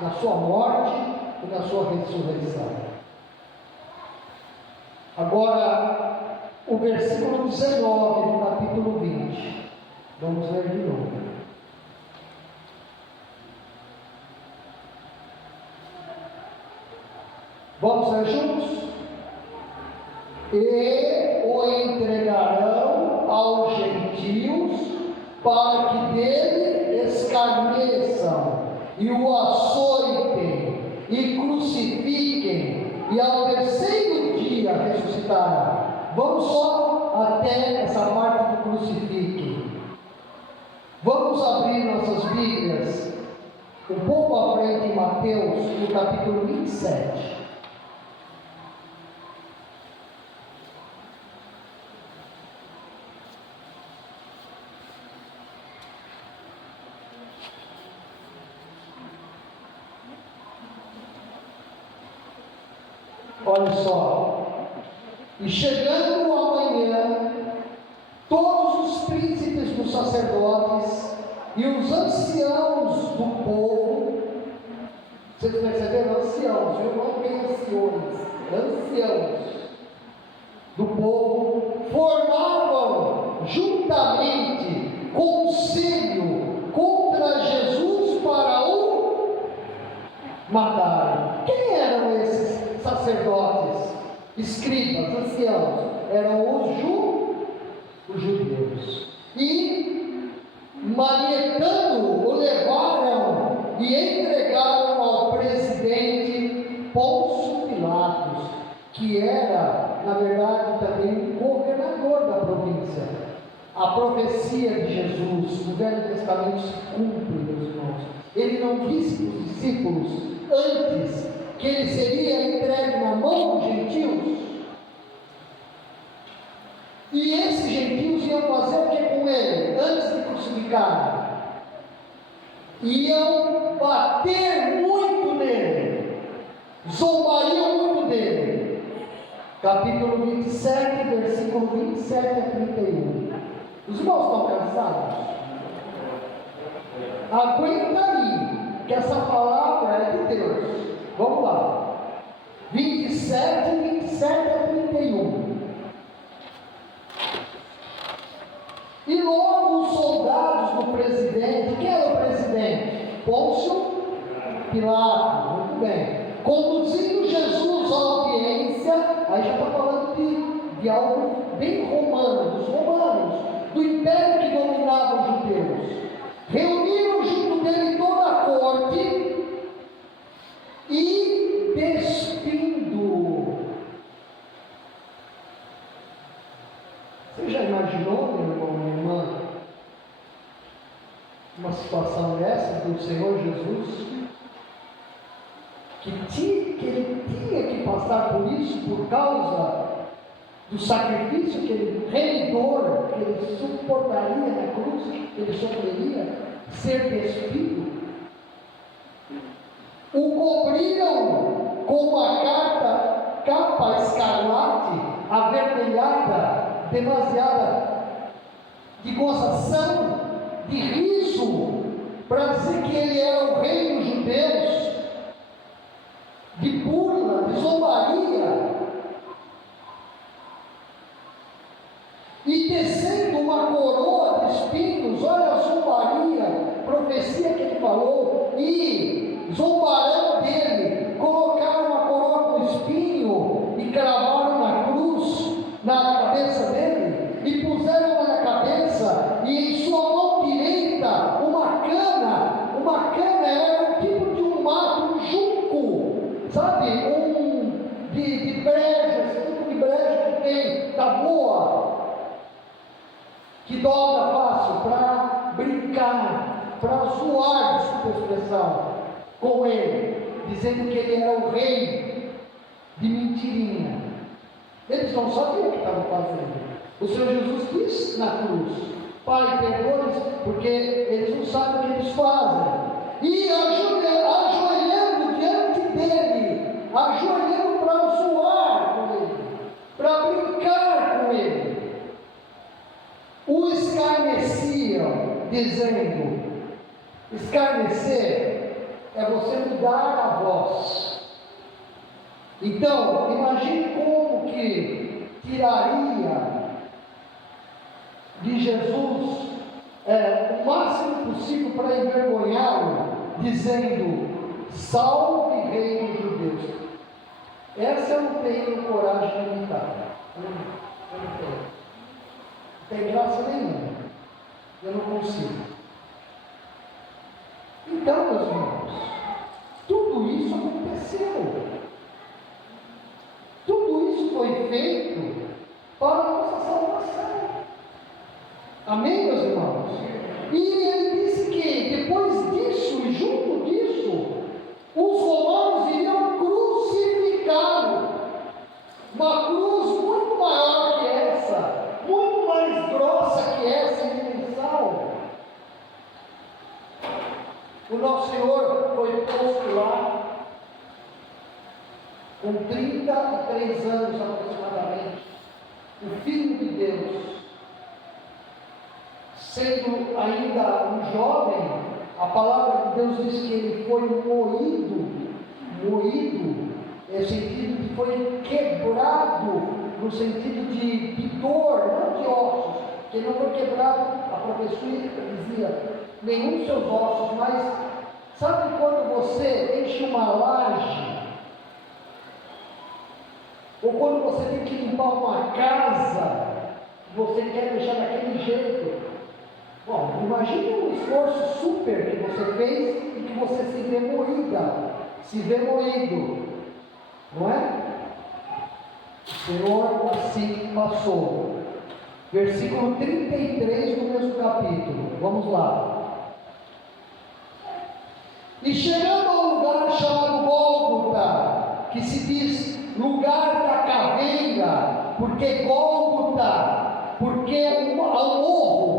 na sua morte e na sua ressurreição. Agora, o versículo 19 do capítulo 20. Vamos ler de novo. Vamos ler juntos? E o entregarão aos gentios, para que dele escarneçam, e o açoitem, e crucifiquem, e ao terceiro dia ressuscitará. Vamos só até essa parte do crucifiquem. Vamos abrir nossas Bíblias um pouco à frente em Mateus, no capítulo 27. Olha só, e chegando amanhã, todos os príncipes dos sacerdotes e os anciãos do povo, vocês perceberam? Anciãos, viu? Não tem anciões, anciãos do povo, formavam juntamente conselho contra Jesus para o matarem. Quem eram esses sacerdotes, escribas, anciãos? Eram os judeus. E manietando, o levaram e entregaram ao presidente Pôncio Pilatos, que era, na verdade, também o governador da província. A profecia de Jesus no Velho Testamento se cumpre, meus irmãos. Ele não disse para os discípulos antes que ele seria entregue na mão dos gentios? E esses gentios iam fazer o que com ele, antes de crucificar? Iam bater muito nele, zombariam muito dele. Capítulo 27, versículo 27 a 31. Os irmãos estão cansados? aguenta aí, que essa palavra é de Deus. Vamos lá. 27 a 31. E logo os soldados do presidente, quem era o presidente? Pôncio Pilatos, muito bem. Conduzindo Jesus à audiência, aí já está falando de algo bem romano, dos romanos, do império que dominava os judeus. Reuniram junto dele toda a corte e despindo. Você já imaginou, meu irmão, minha irmã, uma situação dessa do Senhor Jesus? Que ele tinha que passar por isso por causa do sacrifício que ele, remidor, que ele suportaria na cruz, que ele sofreria, ser despido. O cobriram com uma capa escarlate, avermelhada, demasiada, de gozação, de riso, para dizer que ele era o rei dos judeus, de burla, de zombaria, e tecendo uma coroa de espinhos. Olha a zombaria, profecia que ele falou, e zombarão dele, colocaram uma coroa com espinho e cravaram na cruz, na cabeça dele, e puseram na cabeça, e em sua mão direita uma cana era um tipo de um mato, um junco, sabe, de breja, esse tipo de breja que tem, da boa, que dobra fácil, para brincar, para zoar, desculpa a expressão, com ele, dizendo que ele era o rei de mentirinha. Eles não sabiam o que estavam fazendo. O Senhor Jesus disse na cruz: Pai, perdoa-lhes, porque eles não sabem o que eles fazem. E ajoelhando diante dele, ajoelhando para zoar com ele, para brincar com ele, o escarneciam, dizendo: escarnecer é você mudar a voz. Então, imagine como que tiraria de Jesus o máximo possível para envergonhá-lo, dizendo: salve rei dos judeus. Essa eu não tenho coragem de imitar. Eu não tenho. Não tem graça nenhuma. Eu não consigo. Então, meus irmãos, tudo isso aconteceu. Tudo isso foi feito para a nossa salvação. Amém, meus irmãos? E ele disse que depois disso, e junto disso, os romanos iriam crucificá-lo. Uma cruz muito maior que essa, muito mais grossa que essa em dimensão. O nosso Senhor foi posto lá com 33 anos aproximadamente, o Filho de Deus, sendo ainda um jovem. A palavra de Deus diz que ele foi moído, é o sentido de foi quebrado, no sentido de dor, não de ossos, que não foi quebrado, a profecia dizia, nenhum dos seus ossos, mas sabe quando você enche uma laje, ou quando você tem que limpar uma casa, você quer deixar daquele jeito? Bom, imagine um esforço super que você fez e que você se vê moído, não é? O Senhor assim passou. Versículo 33 do mesmo capítulo, vamos lá. E chegando ao lugar chamado Gólgota, que se diz lugar da caveira, porque Gólgota, porque um morro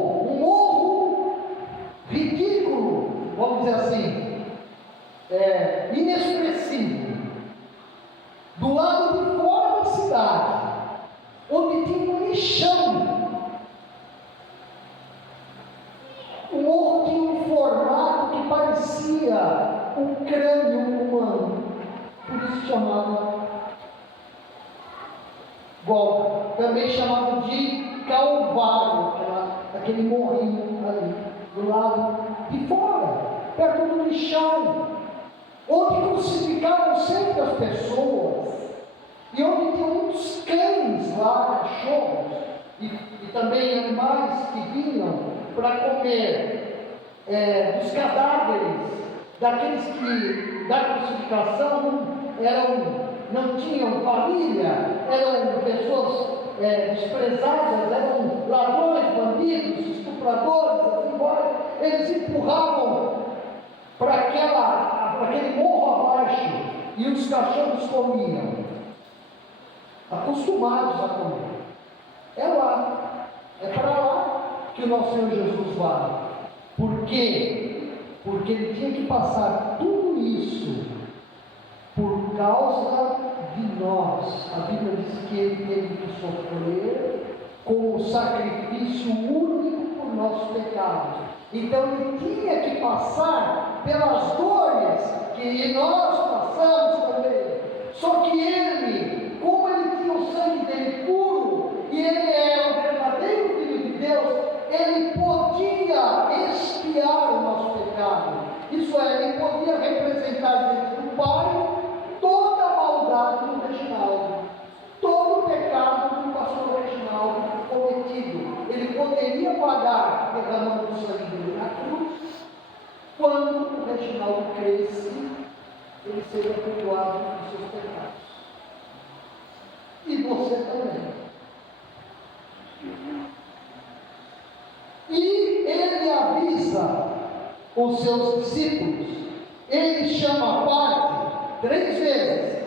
ridículo, vamos dizer assim, inexpressivo, do lado de fora da cidade, onde tinha um lixão. O morro tinha um formato parecia um crânio humano, por isso chamava Gólgota, também chamado de Calvário, aquele morrinho ali, do lado de fora, perto do lixão, onde crucificavam sempre as pessoas, e onde tinha muitos cães lá, cachorros, e também animais que vinham para comer dos cadáveres daqueles que da crucificação não tinham família, eram pessoas desprezadas, eram ladrões, bandidos, estupradores, assim embora. Eles empurravam para aquele morro abaixo e os cachorros comiam, acostumados a comer. É lá, é para lá que o nosso Senhor Jesus vai. Por quê? Porque ele tinha que passar tudo isso por causa de nós. A Bíblia diz que ele teve que sofrer como sacrifício único por nossos pecados. Então ele tinha que passar pelas dores que nós passamos também. Só que ele, como ele tinha o sangue dele puro, e ele é o verdadeiro Filho de Deus, ele podia expiar o nosso pecado. Isso é, ele podia representar diante do Pai toda a maldade do Reginaldo, todo o pecado do pastor Reginaldo cometido. Ele poderia pagar derramando o sangue dele na cruz. Quando o Reginaldo cresce, ele seria perdoado dos seus pecados. E você também. E ele avisa os seus discípulos, ele chama a parte 3 vezes,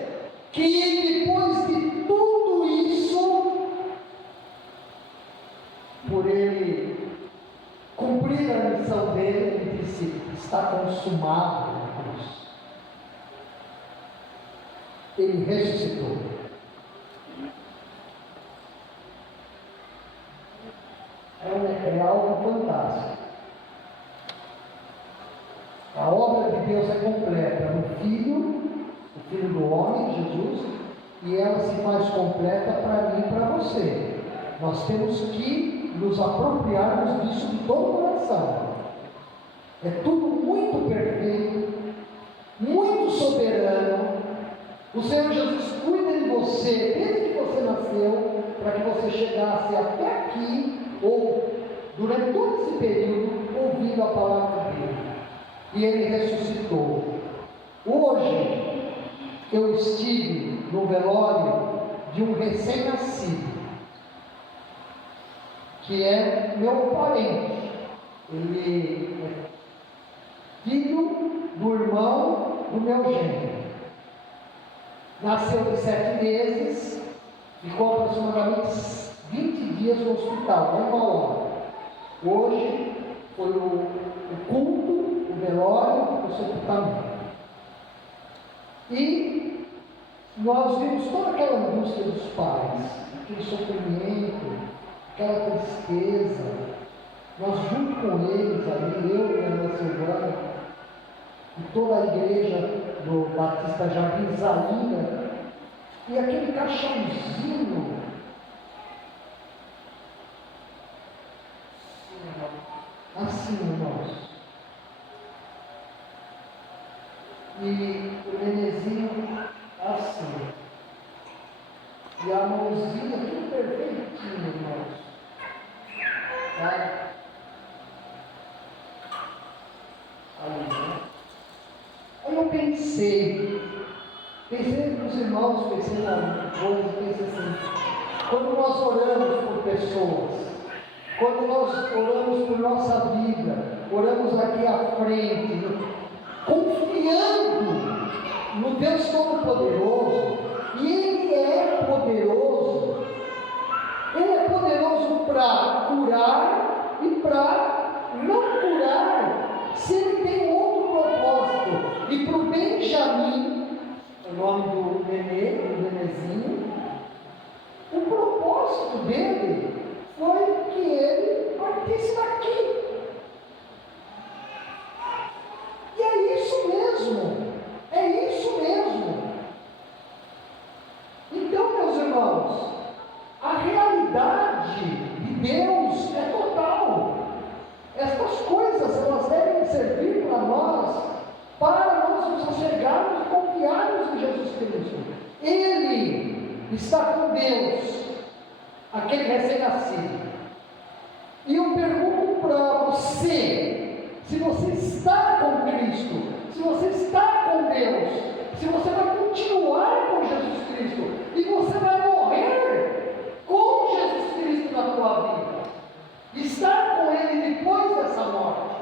que depois de tudo isso, por ele cumprir a missão dele, ele disse: está consumado na cruz. Ele ressuscitou. É algo fantástico. A obra de Deus é completa no Filho, o Filho do Homem, Jesus, e ela se faz completa para mim e para você. Nós temos que nos apropriarmos disso de todo o coração. É tudo muito perfeito, muito soberano. O Senhor Jesus cuida de você desde que você nasceu, para que você chegasse até aqui, ou durante todo esse período, ouvindo a palavra dele. E ele ressuscitou. Hoje, eu estive no velório de um recém-nascido, que é meu parente. Ele é filho do irmão do meu genro. Nasceu de 7 meses, ficou aproximadamente 20 dias no hospital, não uma hora. Hoje foi o culto, o velório, o sepultamento. E nós vimos toda aquela angústia dos pais, aquele sofrimento, aquela tristeza. Nós junto com eles ali, eu e a irmã Silvana, e toda a igreja do Batista Jardim Zaina, e aquele caixãozinho assim, irmãos. E o nenezinho assim. E a mãozinha tudo perfeitinho, irmãos. Tá? Ali, né? Aí eu pensei nos irmãos, pensei na coisa, pensei assim, quando nós oramos por pessoas, quando nós oramos por nossa vida, oramos aqui à frente, confiando no Deus Todo-Poderoso, e Ele é poderoso para curar e para não curar, se Ele tem outro propósito. E para o Benjamin, o nome do nenê, do nenezinho, o propósito dele foi que ele partisse daqui. E nós para nós nos achegarmos e confiarmos em Jesus Cristo. Ele está com Deus, aquele recém-nascido. E eu pergunto para você, se você está com Cristo, se você está com Deus, se você vai continuar com Jesus Cristo, e você vai morrer com Jesus Cristo na tua vida, estar com Ele depois dessa morte.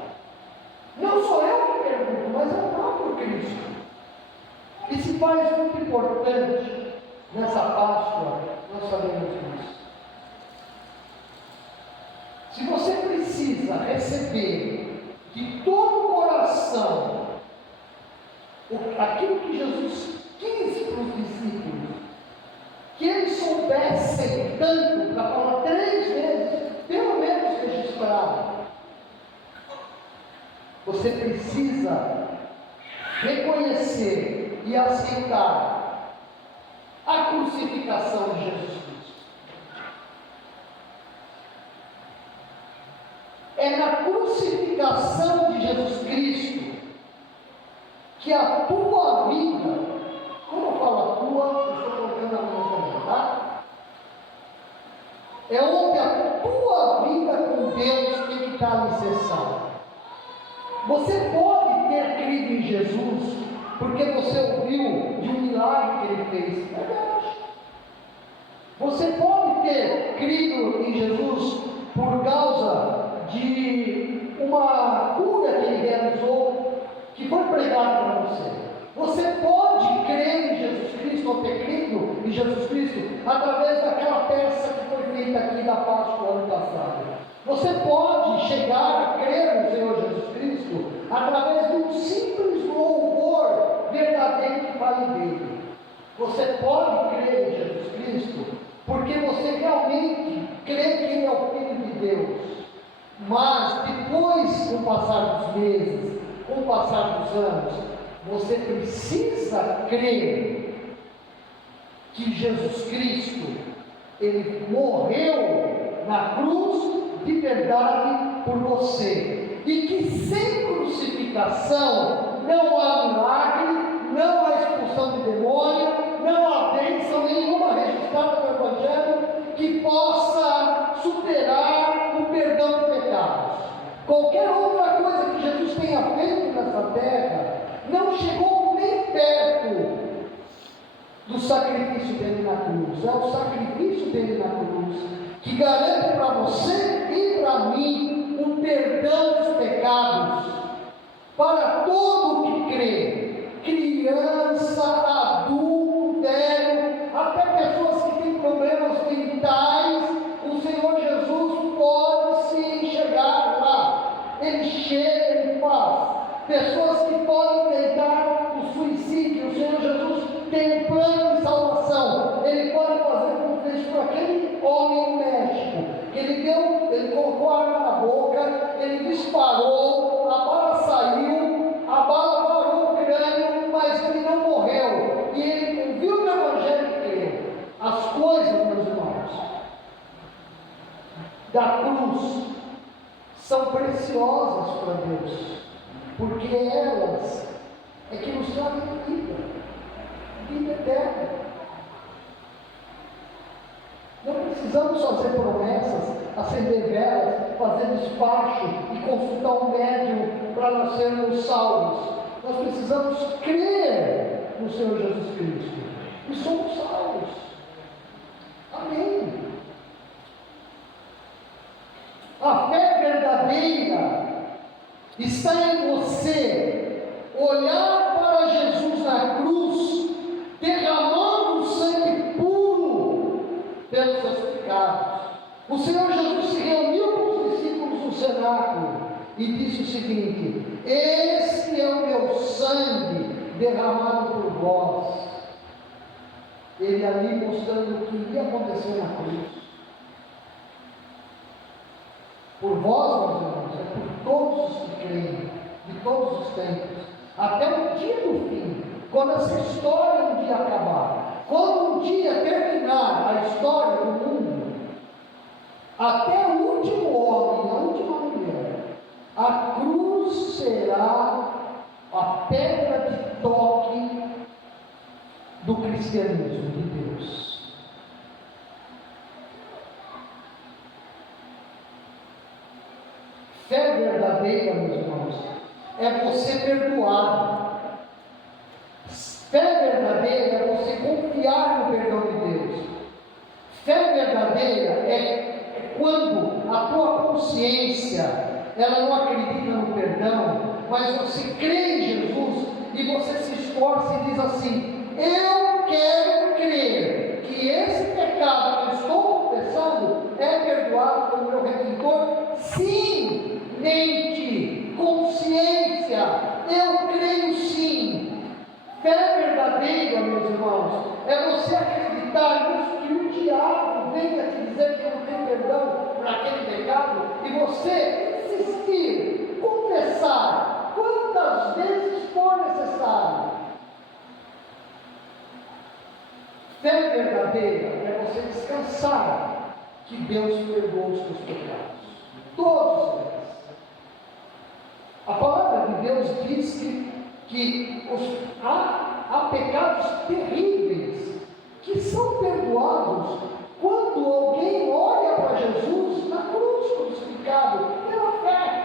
Não sou eu que pergunto, mas é o próprio Cristo. E se faz muito importante nessa Páscoa, nós sabemos disso. Se você precisa receber de todo o coração aquilo que Jesus quis para os discípulos, que eles soubessem tanto, para falar 3 vezes, pelo menos registrado, você precisa reconhecer e aceitar a crucificação de Jesus Cristo. É na crucificação de Jesus Cristo que a tua vida, quando eu falo a tua, eu estou colocando a mão também, tá? É onde a tua vida com Deus tem que estar alicerçada. Você pode ter crido em Jesus porque você ouviu de um milagre que Ele fez. É verdade. Você pode ter crido em Jesus por causa de uma cura que Ele realizou, que foi pregado para você. Você pode crer em Jesus Cristo, ou ter crido em Jesus Cristo, através daquela peça que foi feita aqui da Páscoa ano passado. Você pode chegar a crer no Senhor Jesus Cristo através de um simples louvor verdadeiro que fale dele. Você pode crer em Jesus Cristo porque você realmente crê que Ele é o Filho de Deus. Mas depois, com o passar dos meses, com o passar dos anos, você precisa crer que Jesus Cristo, Ele morreu na cruz de verdade por você, e que sem crucificação não há milagre, não há expulsão de demônio, não há bênção nenhuma registrada no Evangelho que possa superar o perdão de pecados. Qualquer outra coisa que Jesus tenha feito nessa terra não chegou nem perto do sacrifício dele na cruz. É o sacrifício dele na cruz que garante para você e para mim o perdão dos pecados para todo o que crê, criança, adulto, velho, até pessoas que têm problemas mentais. O Senhor Jesus pode se enxergar lá, Ele chega, Ele faz. Pessoas que podem tentar o suicídio, o Senhor Jesus tem um plano de salvação. Ele pode fazer como fez com aquele homem no México, que ele colocou a arma na boca, ele disparou, a bala saiu, a bala parou o crânio, mas ele não morreu. E ele ouviu o Evangelho e creu. As coisas, meus irmãos, da cruz são preciosas para Deus, porque elas é que nos trazem vida eterna. Não precisamos fazer promessas, acender velas, fazer despacho e consultar um médium para nós sermos salvos. Nós precisamos crer no Senhor Jesus Cristo e somos salvos. Amém. A fé verdadeira está em você olhar para Jesus na cruz, derramando o sangue puro pelos seus pecados. O Senhor Jesus se reuniu com os discípulos no cenáculo e disse o seguinte: este é o meu sangue derramado por vós. Ele ali mostrando o que ia acontecer na cruz. Por vós, meus irmãos, é por todos os que creem, de todos os tempos, até o dia do fim, quando essa história um dia acabar, quando um dia terminar a história do mundo, até o último homem, a última mulher, a cruz será a pedra de toque do cristianismo de Deus. Fé verdadeira, meus irmãos, é você perdoar. Fé verdadeira é você confiar no perdão de Deus. Fé verdadeira é quando a tua consciência, ela não acredita no perdão, mas você crê em Jesus e você se esforça e diz assim: eu quero crer que esse pecado que eu estou confessando é perdoado pelo meu Redentor. Sim, mente, consciência, eu creio sim. Fé verdadeira, meus irmãos, é você acreditar nisso que o diabo venha te dizer que não tem perdão por aquele pecado e você insistir, confessar quantas vezes for necessário. Fé verdadeira é você descansar que Deus perdoou os teus pecados, todos eles. A palavra de Deus diz que há pecados terríveis que são perdoados quando alguém olha para Jesus na cruz crucificado pela fé.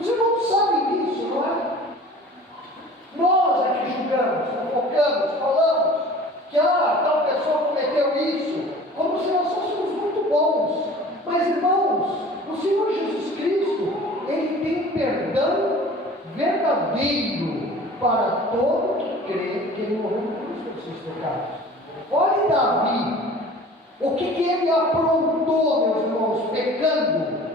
Os irmãos sabem disso, não é? Nós aqui julgamos, fofocamos, falamos que tal pessoa cometeu isso, como se nós fôssemos muito bons. Mas, irmãos, o Senhor Jesus Cristo, Ele tem perdão verdadeiro para todo que crê que Ele morreu na cruz pelos seus pecados. Olhe Davi, o que ele aprontou, meus irmãos, pecando,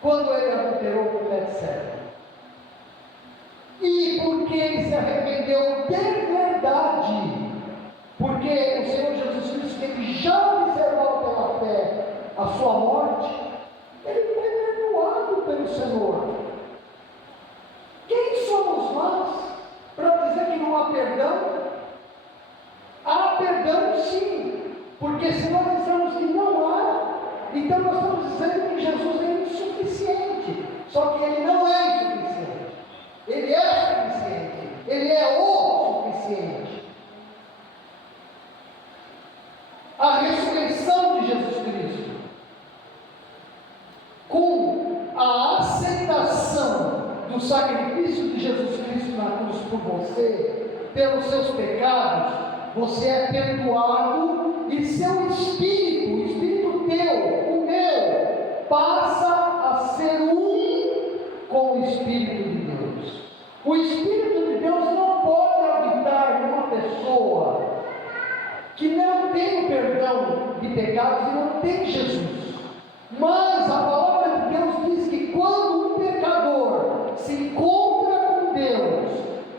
quando ele adulterou com Betseba. E porque ele se arrependeu de verdade, porque o Senhor Jesus Cristo, que ele já reservou pela fé a sua morte, ele foi perdoado pelo Senhor. Quem somos nós para dizer que não há perdão? Há perdão sim, porque se nós dissermos que não há, então nós estamos dizendo que Jesus é insuficiente. Só que Ele não é insuficiente, Ele é suficiente, Ele é o suficiente. A ressurreição de Jesus Cristo, com a aceitação do sacrifício de Jesus Cristo na cruz por você, pelos seus pecados, você é perdoado e seu espírito, o espírito teu, o meu, passa a ser um com o Espírito de Deus. O Espírito de Deus não pode habitar em uma pessoa que não tem o perdão de pecados e não tem Jesus. Mas a palavra de Deus diz que quando um pecador se encontra com Deus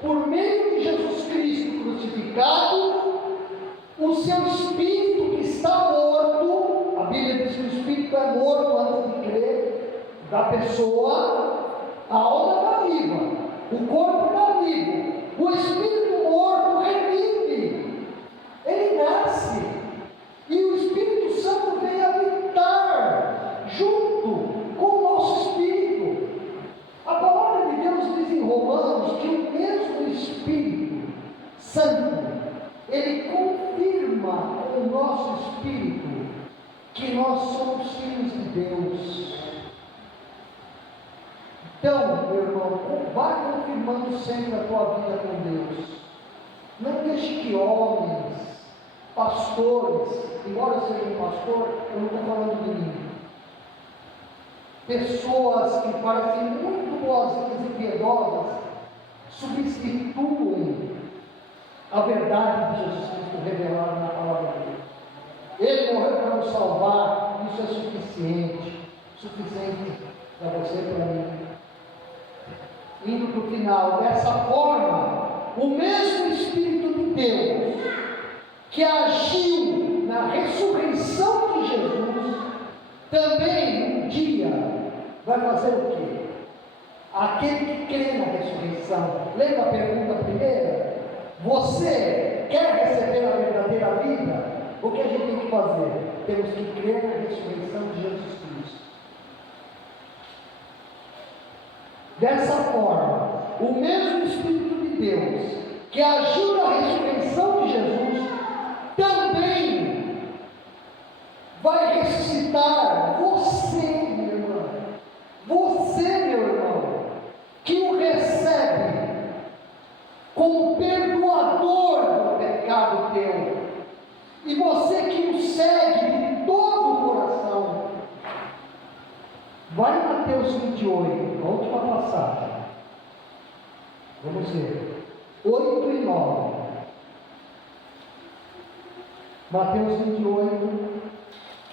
por meio de Jesus Cristo crucificado, o seu espírito que está morto, a Bíblia diz que o espírito é morto antes de crer da pessoa, a alma está viva, o corpo está vivo, o espírito morto revive, ele nasce, e o Espírito Santo vem habitar junto com o nosso espírito. A palavra de Deus diz em Romanos que o mesmo Espírito Santo, ele confirma com o nosso espírito que nós somos filhos de Deus. Então, meu irmão, vai confirmando sempre a tua vida com Deus. Não deixe que homens, pastores, embora eu seja um pastor, eu não estou falando de mim, pessoas que parecem muito boazinhas e piedosas, substituem a verdade de Jesus Cristo revelada na palavra de Deus. Ele morreu para nos salvar, isso é suficiente para você e para mim. Indo para o final, dessa forma, o mesmo Espírito de Deus que agiu na ressurreição de Jesus, também um dia vai fazer o quê? Aquele que crê na ressurreição. Lembra a pergunta primeira? Você quer receber a verdadeira vida? O que a gente tem que fazer? Temos que crer na ressurreição de Jesus Cristo. Dessa forma, o mesmo Espírito de Deus que agiu na ressurreição de Jesus também vai ressuscitar você, minha irmã, você, meu irmão, que o recebe como perdoador do pecado teu, e você que o segue de todo o coração. Vai em Mateus 28, a última passagem. Vamos ver. 8 e 9. Mateus 28.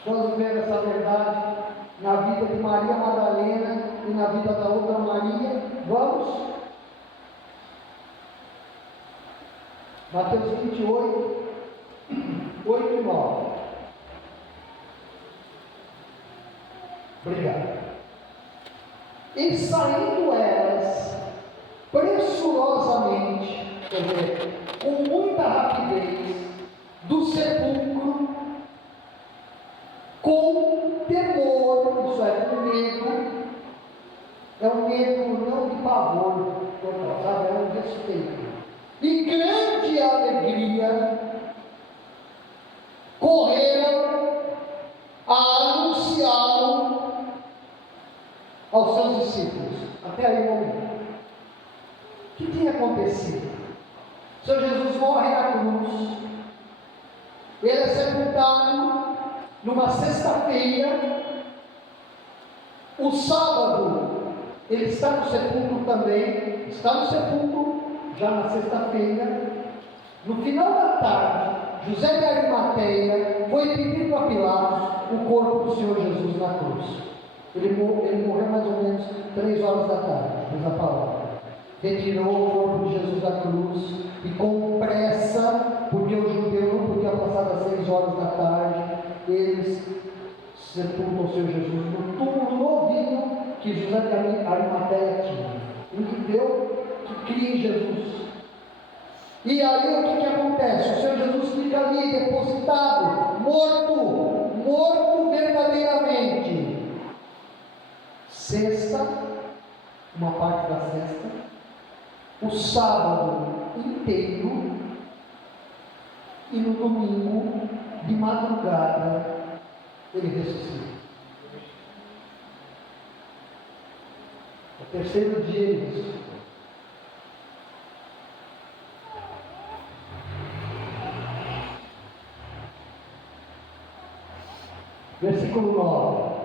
Nós vemos essa verdade na vida de Maria Madalena e na vida da outra Maria. Vamos? Mateus 28, 8 e 9. Obrigado. E saindo elas pressurosamente, quer dizer, com muita rapidez, do sepulcro, com temor, isso é, com medo, é um medo não de pavor, sabe? É um respeito, e grande alegria, correram a anunciá-lo aos seus discípulos. Até aí o momento. O que tinha acontecido? O Senhor Jesus morre na cruz. Ele é sepultado numa sexta-feira. O sábado, ele está no sepulcro também. Está no sepulcro, já na sexta-feira. No final da tarde, José de Arimateia foi pedir para Pilatos o corpo do Senhor Jesus na cruz. Ele morreu mais ou menos 3 horas da tarde, diz a palavra. Retirou o corpo de Jesus da cruz e com pressa, porque o judeu não podia passar das 6 horas da tarde, eles sepultam o Senhor Jesus no túmulo novinho que José de Arimateia tinha. Um judeu que cria em Jesus. E aí o que acontece? O Senhor Jesus fica ali depositado, morto verdadeiramente. Sexta, uma parte da sexta, o sábado inteiro, e no domingo, de madrugada, ele ressuscita. O terceiro dia ele ressuscitou. Versículo 9.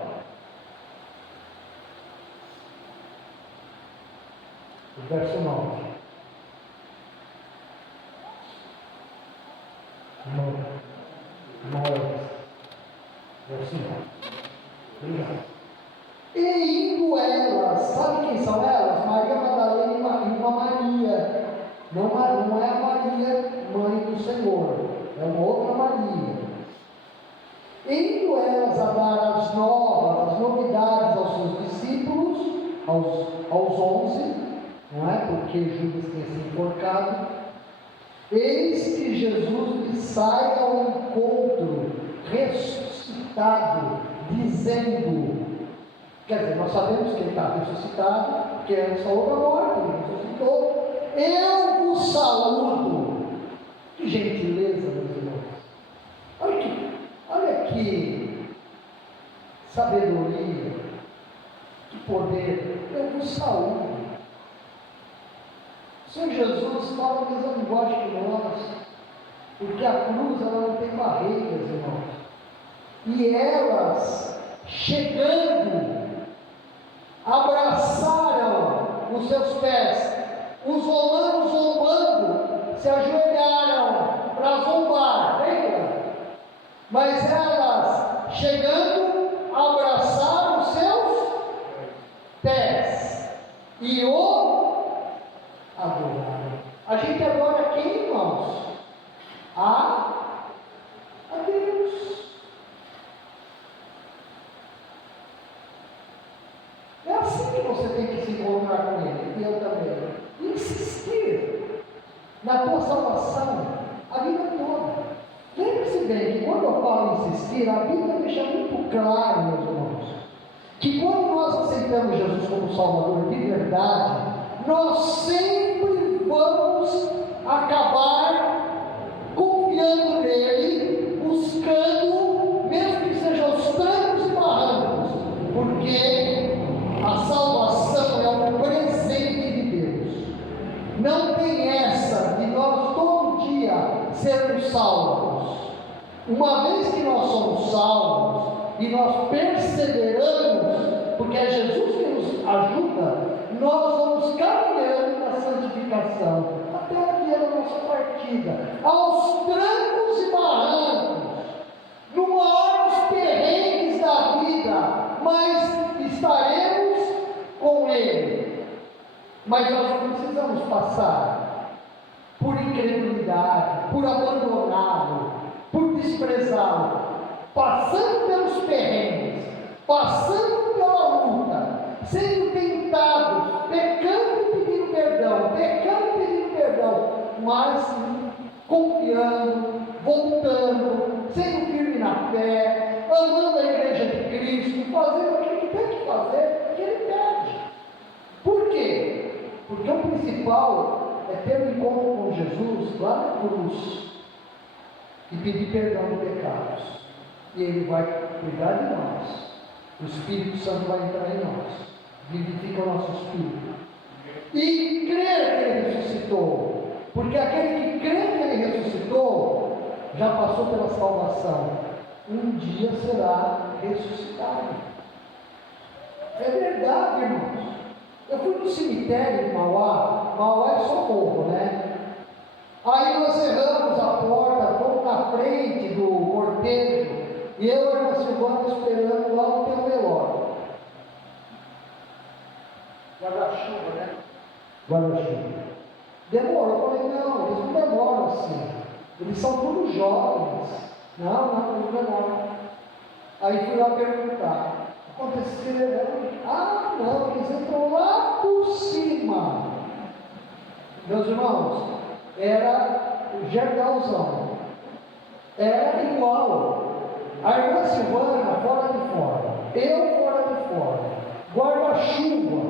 Verso 9. Verso 9. Obrigado. E indo elas, sabe quem são elas? Maria Madalena e uma Maria. Não é a Maria, mãe do Senhor, é uma outra Maria. Indo elas a dar as novidades aos seus discípulos, aos 11, não é? Porque Judas tinha se enforcado. Eis que Jesus lhe sai ao encontro, ressuscitado, dizendo, quer dizer, nós sabemos que ele está ressuscitado, porque ele falou da morte, ele ressuscitou. Eu vos saúdo. Que gentileza, meus irmãos. Olha que sabedoria, que poder. Eu vos saúdo. O Senhor Jesus fala a mesma linguagem que nós, porque a cruz ela não tem barreiras, irmãos. E elas, chegando, abraçaram os seus pés. Os romanos zombando, se ajoelharam para zombar, lembra? Mas elas, chegando, abraçaram os seus pés e o adoraram. A gente adora quem, irmãos? A Deus. É assim que você tem que se encontrar com Ele, e eu também. Insistir na tua salvação a vida toda. Lembre-se bem que quando eu falo insistir, a Bíblia deixa muito claro, meus irmãos, que quando nós aceitamos temos Jesus como Salvador de verdade, nós sempre vamos acabar confiando nele, buscando, mesmo que sejam os trancos e barrancos, porque a salvação é um presente de Deus. Não tem essa de nós todo dia sermos salvos. Uma vez que nós somos salvos e nós perseveramos, porque é Jesus que nos ajuda, nós vamos caminhando na santificação até o dia da nossa partida, aos trancos e barrancos, no maior dos perrengues da vida, mas estaremos com Ele. Mas nós não precisamos passar por incredulidade, por abandoná-lo, por desprezá-lo, passando pelos perrengues, passando pela luta, sendo tentados, pecando e pedindo perdão, mas confiando, voltando, sendo firme na fé, amando a igreja de Cristo, fazendo aquilo que tem que fazer, que Ele pede. Por quê? Porque o principal é ter um encontro com Jesus lá na cruz e pedir perdão dos pecados, e Ele vai cuidar de nós. O Espírito Santo vai entrar em nós, vivifica o nosso espírito, e crer que Ele ressuscitou, porque aquele que crê que Ele ressuscitou já passou pela salvação, um dia será ressuscitado. É verdade, irmãos. Eu fui no cemitério de Mauá é socorro, né? Aí nós cerramos a porta, fomos na frente do cortejo, e eu e a irmã Silvana esperando lá no teu velório. Guarda-chuva, né? Guarda-chuva. Demorou, eu falei, não, eles não demoram assim. Eles são todos jovens. Não demora. Aí fui lá perguntar. Aconteceu? Não, eles entram lá por cima. Meus irmãos, era o gergalzão. Era igual. A irmã Silvana fora de fora. Eu fora de fora. Guarda-chuva.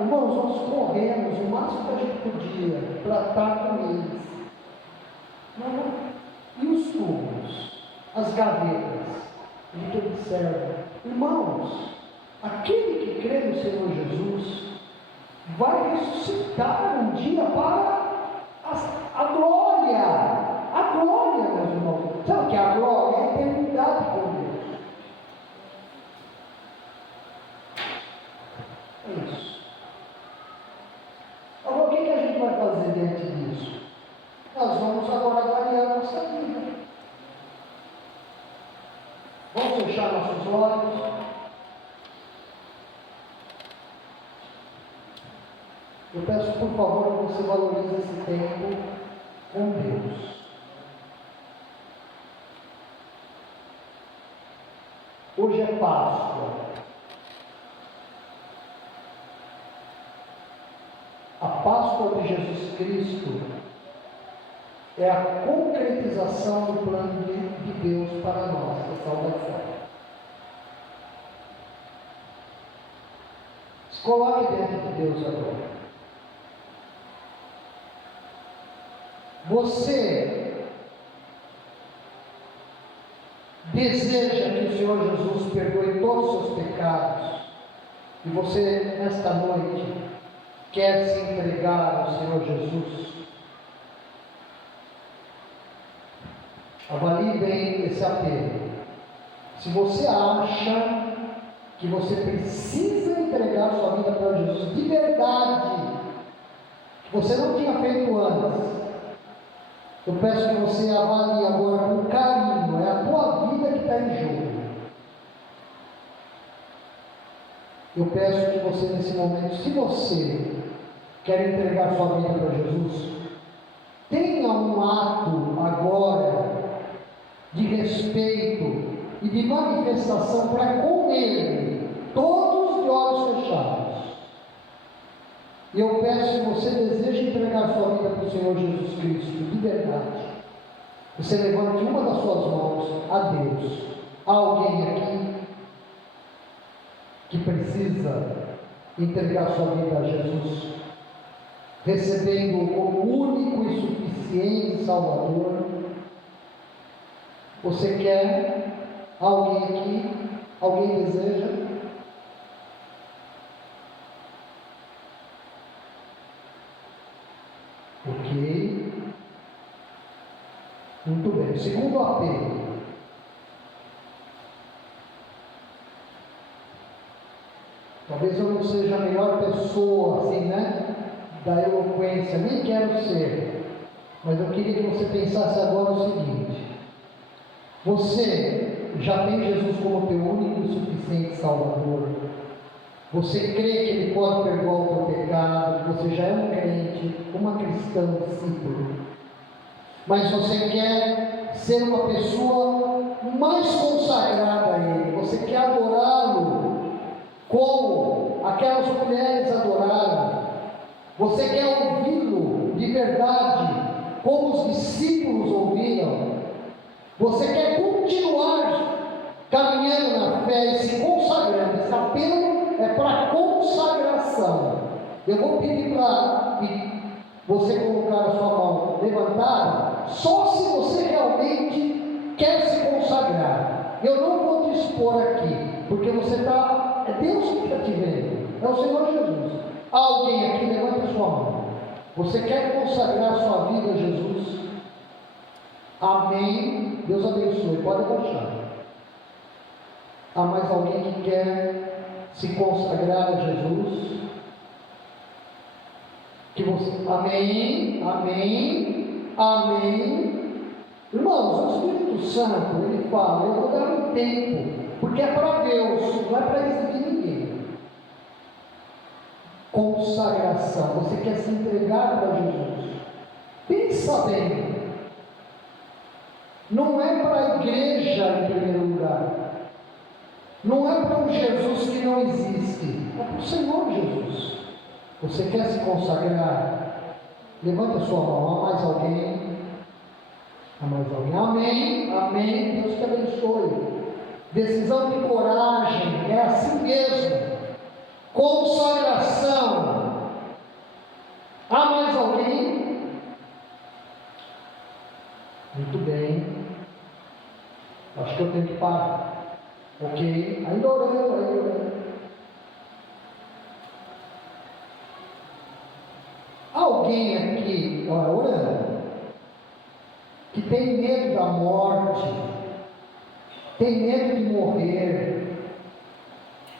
Irmãos, nós corremos o máximo que a gente podia para estar com eles. E os túmulos? As gavetas? A gente observa. Irmãos, aquele que crê no Senhor Jesus vai ressuscitar um dia para a glória. A glória, meus irmãos. Sabe o que é a glória? É a eternidade com Deus. É isso. Agora, o que a gente vai fazer diante disso? Nós vamos agora avaliar a nossa vida. Vamos fechar nossos olhos. Eu peço, por favor, que você valorize esse tempo com Deus. Hoje é Páscoa. A Páscoa de Jesus Cristo é a concretização do plano de Deus para nós, a salvação. Se coloque diante de Deus agora. Você deseja que o Senhor Jesus perdoe todos os seus pecados, e você, nesta noite, quer se entregar ao Senhor Jesus? Avalie bem esse apelo. Se você acha que você precisa entregar sua vida para Jesus de verdade, que você não tinha feito antes, eu peço que você avalie agora com carinho. É a tua vida que está em jogo. Eu peço que você, nesse momento, se você quer entregar sua vida para Jesus, tenha um ato agora de respeito e de manifestação para com Ele, todos de olhos fechados. E eu peço que você deseje entregar sua vida para o Senhor Jesus Cristo, de verdade. Você levante uma das suas mãos a Deus. Há alguém aqui? que precisa entregar sua vida a Jesus, recebendo-o como único e suficiente Salvador? Você quer? Alguém aqui? Alguém deseja? Ok. Muito bem. Segundo apelo. Talvez eu não seja a melhor pessoa, assim, né? Da eloquência, nem quero ser. Mas eu queria que você pensasse agora o seguinte: você já tem Jesus como teu único e suficiente Salvador? Você crê que Ele pode perdoar o teu pecado? Você já é um crente, uma cristã, discípulo. Mas você quer ser uma pessoa mais consagrada a Ele. Você quer adorá-lo como aquelas mulheres adoraram. Você quer ouvi-lo de verdade, como os discípulos ouviram. Você quer continuar caminhando na fé e se consagrando. Esse apelo é para consagração. Eu vou pedir para você colocar a sua mão levantada, só se você realmente quer se consagrar. Eu não vou te expor aqui, porque você está, é Deus que está te vendo, é o Senhor Jesus. Alguém aqui, levanta a sua mão. Você quer consagrar a sua vida a Jesus? Amém. Deus abençoe, pode baixar. Há mais alguém que quer se consagrar a Jesus? Que você... Amém, amém, amém. Irmãos, o Espírito Santo, ele fala, eu vou dar um tempo, porque é para Deus, não é para exigir ninguém. Consagração, você quer se entregar para Jesus. Pensa bem, não é para a igreja em primeiro lugar, não é para um Jesus que não existe, é para o Senhor Jesus. Você quer se consagrar? Levanta a sua mão. Há mais alguém? Há mais alguém? Amém, amém. Deus te abençoe. Decisão de coragem, é assim mesmo. Consagração. Há mais alguém? Muito bem. Acho que eu tenho que parar. Ok? Ainda orando. Alguém aqui, orando, que tem medo da morte, tem medo de morrer,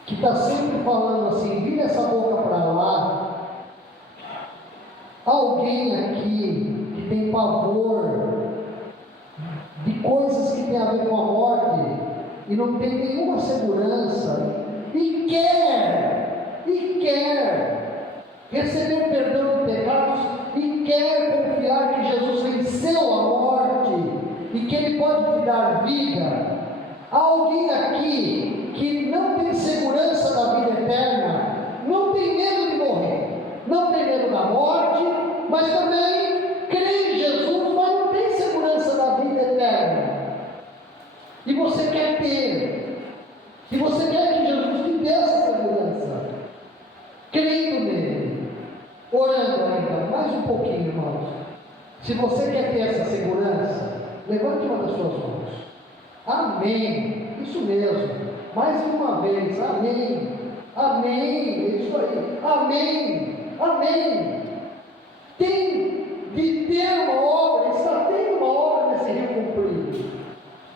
que está sempre falando assim, vira essa boca para lá. Alguém aqui que tem pavor de coisas que tem a ver com a morte e não tem nenhuma segurança e quer receber perdão de pecados e quer confiar que Jesus venceu a morte e que Ele pode te dar vida. Há alguém aqui que não tem segurança da vida eterna, não tem medo de morrer, não tem medo da morte, mas também crê em Jesus, mas não tem segurança da vida eterna. E você quer ter, e você quer que Jesus te dê essa segurança, crendo nele, orando ainda mais um pouquinho, irmãos. Se você quer ter essa segurança, levante uma das suas mãos. Amém. Isso mesmo. Mais uma vez. Amém. Amém. É isso aí. Amém. Amém. Tem de ter uma obra, está tendo uma obra nesse Rio Comprido,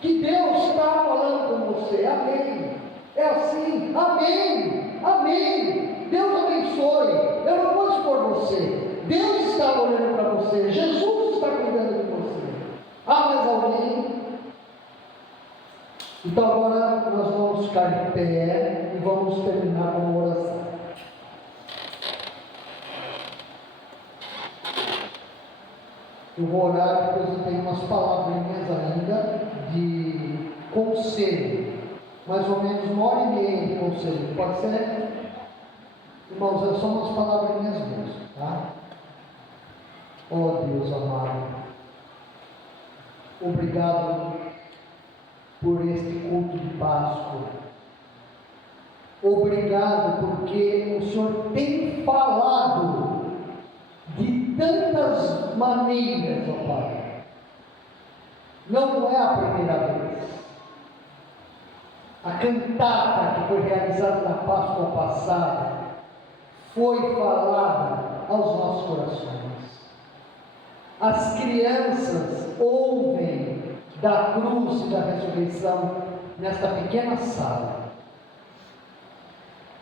que Deus está falando com você. Amém. É assim. Amém. Amém. Deus abençoe. Eu não vou expor você. Deus está olhando para você. Jesus está cuidando de você. Há mais alguém? Então agora nós vamos ficar de pé e vamos terminar com uma oração. Eu vou orar, depois eu tenho umas palavrinhas ainda de conselho, mais ou menos 1h30 de conselho, pode ser? Irmãos, é só umas palavrinhas mesmo, tá? Oh Deus amado, obrigado por este culto de Páscoa. Obrigado porque o Senhor tem falado de tantas maneiras, ó Pai. Não é a primeira vez. A cantata que foi realizada na Páscoa passada foi falada aos nossos corações. As crianças ouvem da cruz e da ressurreição nesta pequena sala.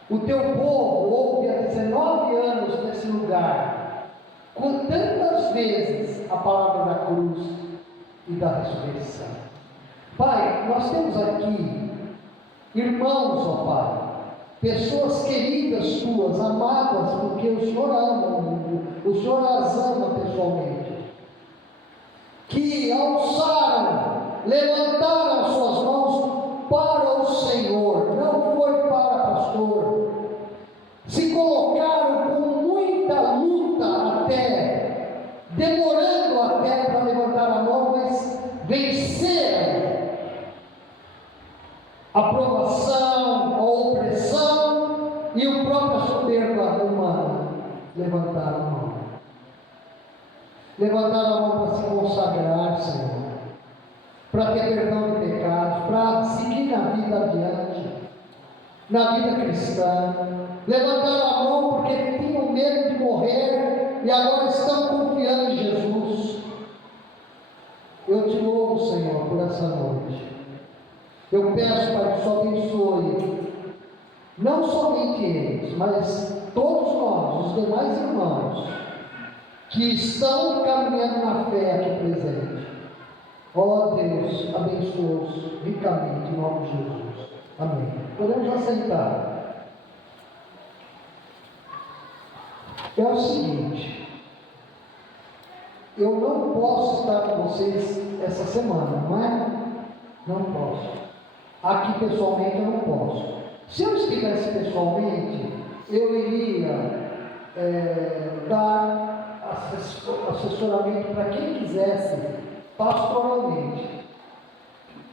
O teu povo ouve há 19 anos nesse lugar, com tantas vezes a palavra da cruz e da ressurreição. Pai, nós temos aqui irmãos, ó Pai, pessoas queridas tuas, amadas, porque o Senhor ama, o Senhor as ama pessoalmente, que alçaram, levantaram suas mãos para o Senhor, não foi para pastor, se colocaram com muita luta até, demorando até para levantar a mão, mas venceram a provação, a opressão e o próprio soberba humana. Levantaram a mão. Levantaram a mão para se consagrar, Senhor, para ter perdão de pecados, para seguir na vida adiante, na vida cristã. Levantaram a mão porque tinham medo de morrer e agora estão confiando em Jesus. Eu te louvo, Senhor, por essa noite. Eu peço, Pai, que só abençoe, não somente eles, mas todos nós, os demais irmãos, que estão caminhando na fé aqui presente. Ó Deus, abençoe-os ricamente, em nome de Jesus. Amém. Podemos assentar. É o seguinte, eu não posso estar com vocês essa semana, não é? Não posso. Aqui pessoalmente eu não posso. Se eu estivesse pessoalmente, eu iria dar assessoramento para quem quisesse, pastoralmente.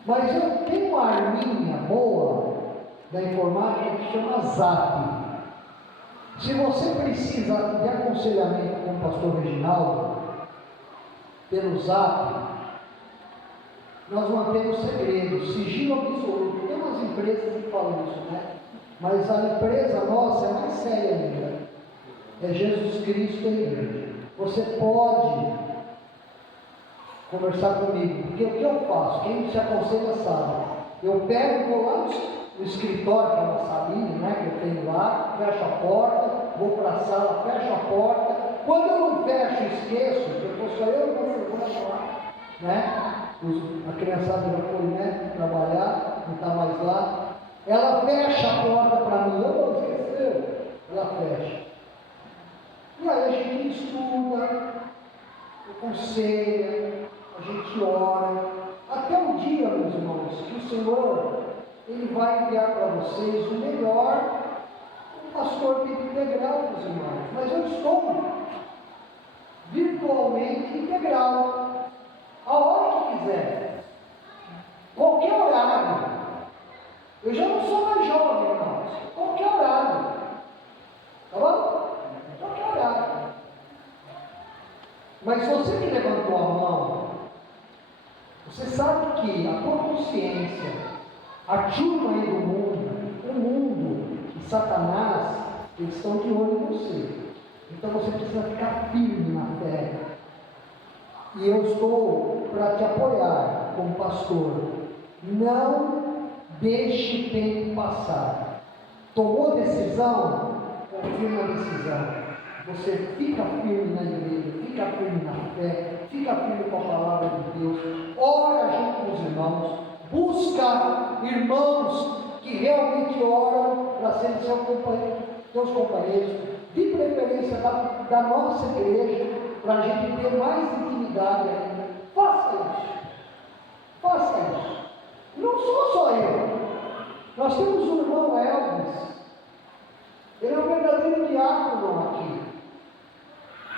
Mas eu tenho uma arminha boa da informática que chama Zap. Se você precisa de aconselhamento com o pastor Reginaldo, pelo Zap, nós mantemos segredo, sigilo absoluto. Tem umas empresas que falam isso, né? Mas a empresa nossa é mais séria ainda. É Jesus Cristo e a igreja. Você pode conversar comigo, porque o que eu faço? Quem se aconselha sabe. Eu pego, vou lá no escritório, que é uma salinha, né, que eu tenho lá, fecho a porta, vou para a sala, fecho a porta. Quando eu não fecho, esqueço, porque só eu e meu irmão lá, né? A criançada já foi, né, trabalhar, não está mais lá. Ela fecha a porta para mim, eu não esqueceu, ela fecha. E aí a gente estuda, aconselha, a gente ora, até o dia, meus irmãos, que o Senhor, Ele vai enviar para vocês o melhor, um pastor integral para os irmãos. Mas eu estou virtualmente integral, a hora que quiser, qualquer horário. Eu já não sou mais jovem, irmãos, qualquer horário, tá bom? Qualquer horário. Mas você que levantou a mão, você sabe que a tua consciência, a turma aí do mundo, o mundo e Satanás, eles estão de olho em você. Então você precisa ficar firme na fé. E eu estou para te apoiar como pastor. Não deixe o tempo passar. Tomou decisão? Confirme na decisão. Você fica firme na igreja, fica firme na fé, fica firme com a palavra de Deus, ora junto com os irmãos, busca irmãos que realmente oram para serem seus companheiros, de preferência da nossa igreja, para a gente ter mais intimidade ainda. Faça isso. Faça isso. Não sou só eu. Nós temos o irmão Elvis. Ele é um verdadeiro diácono aqui.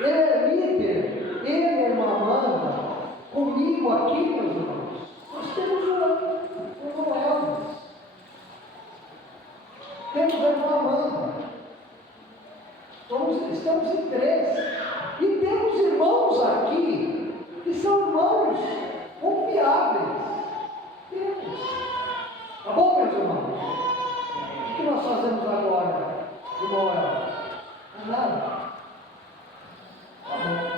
Ele é líder. Ele e a irmã Amanda, comigo aqui, meus irmãos. Nós temos o irmão Elvis. temos a irmã Amanda, estamos em 3, e temos irmãos aqui, que são irmãos confiáveis, temos, tá bom, meus irmãos? O que nós fazemos agora, irmão El? Nada. Tá bom.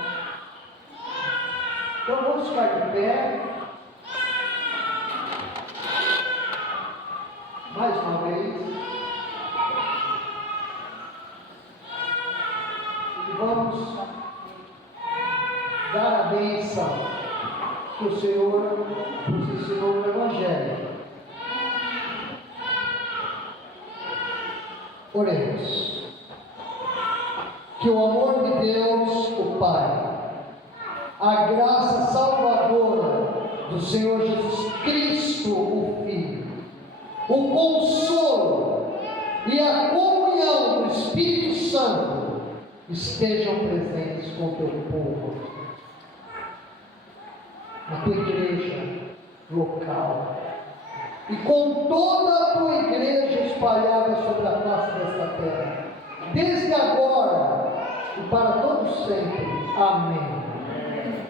Então vamos ficar de pé. Mais uma vez. E vamos dar a bênção que o Senhor nos ensinou no Evangelho. Oremos. Que o amor de Deus, o Pai, a graça salvadora do Senhor Jesus Cristo, o Filho, o consolo e a comunhão do Espírito Santo estejam presentes com o teu povo, na tua igreja local e com toda a tua igreja espalhada sobre a face desta terra, desde agora e para todos sempre. Amém.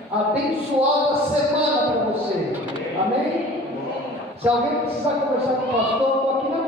Abençoada semana para você. Amém? Se alguém precisar conversar com o pastor, estou aqui na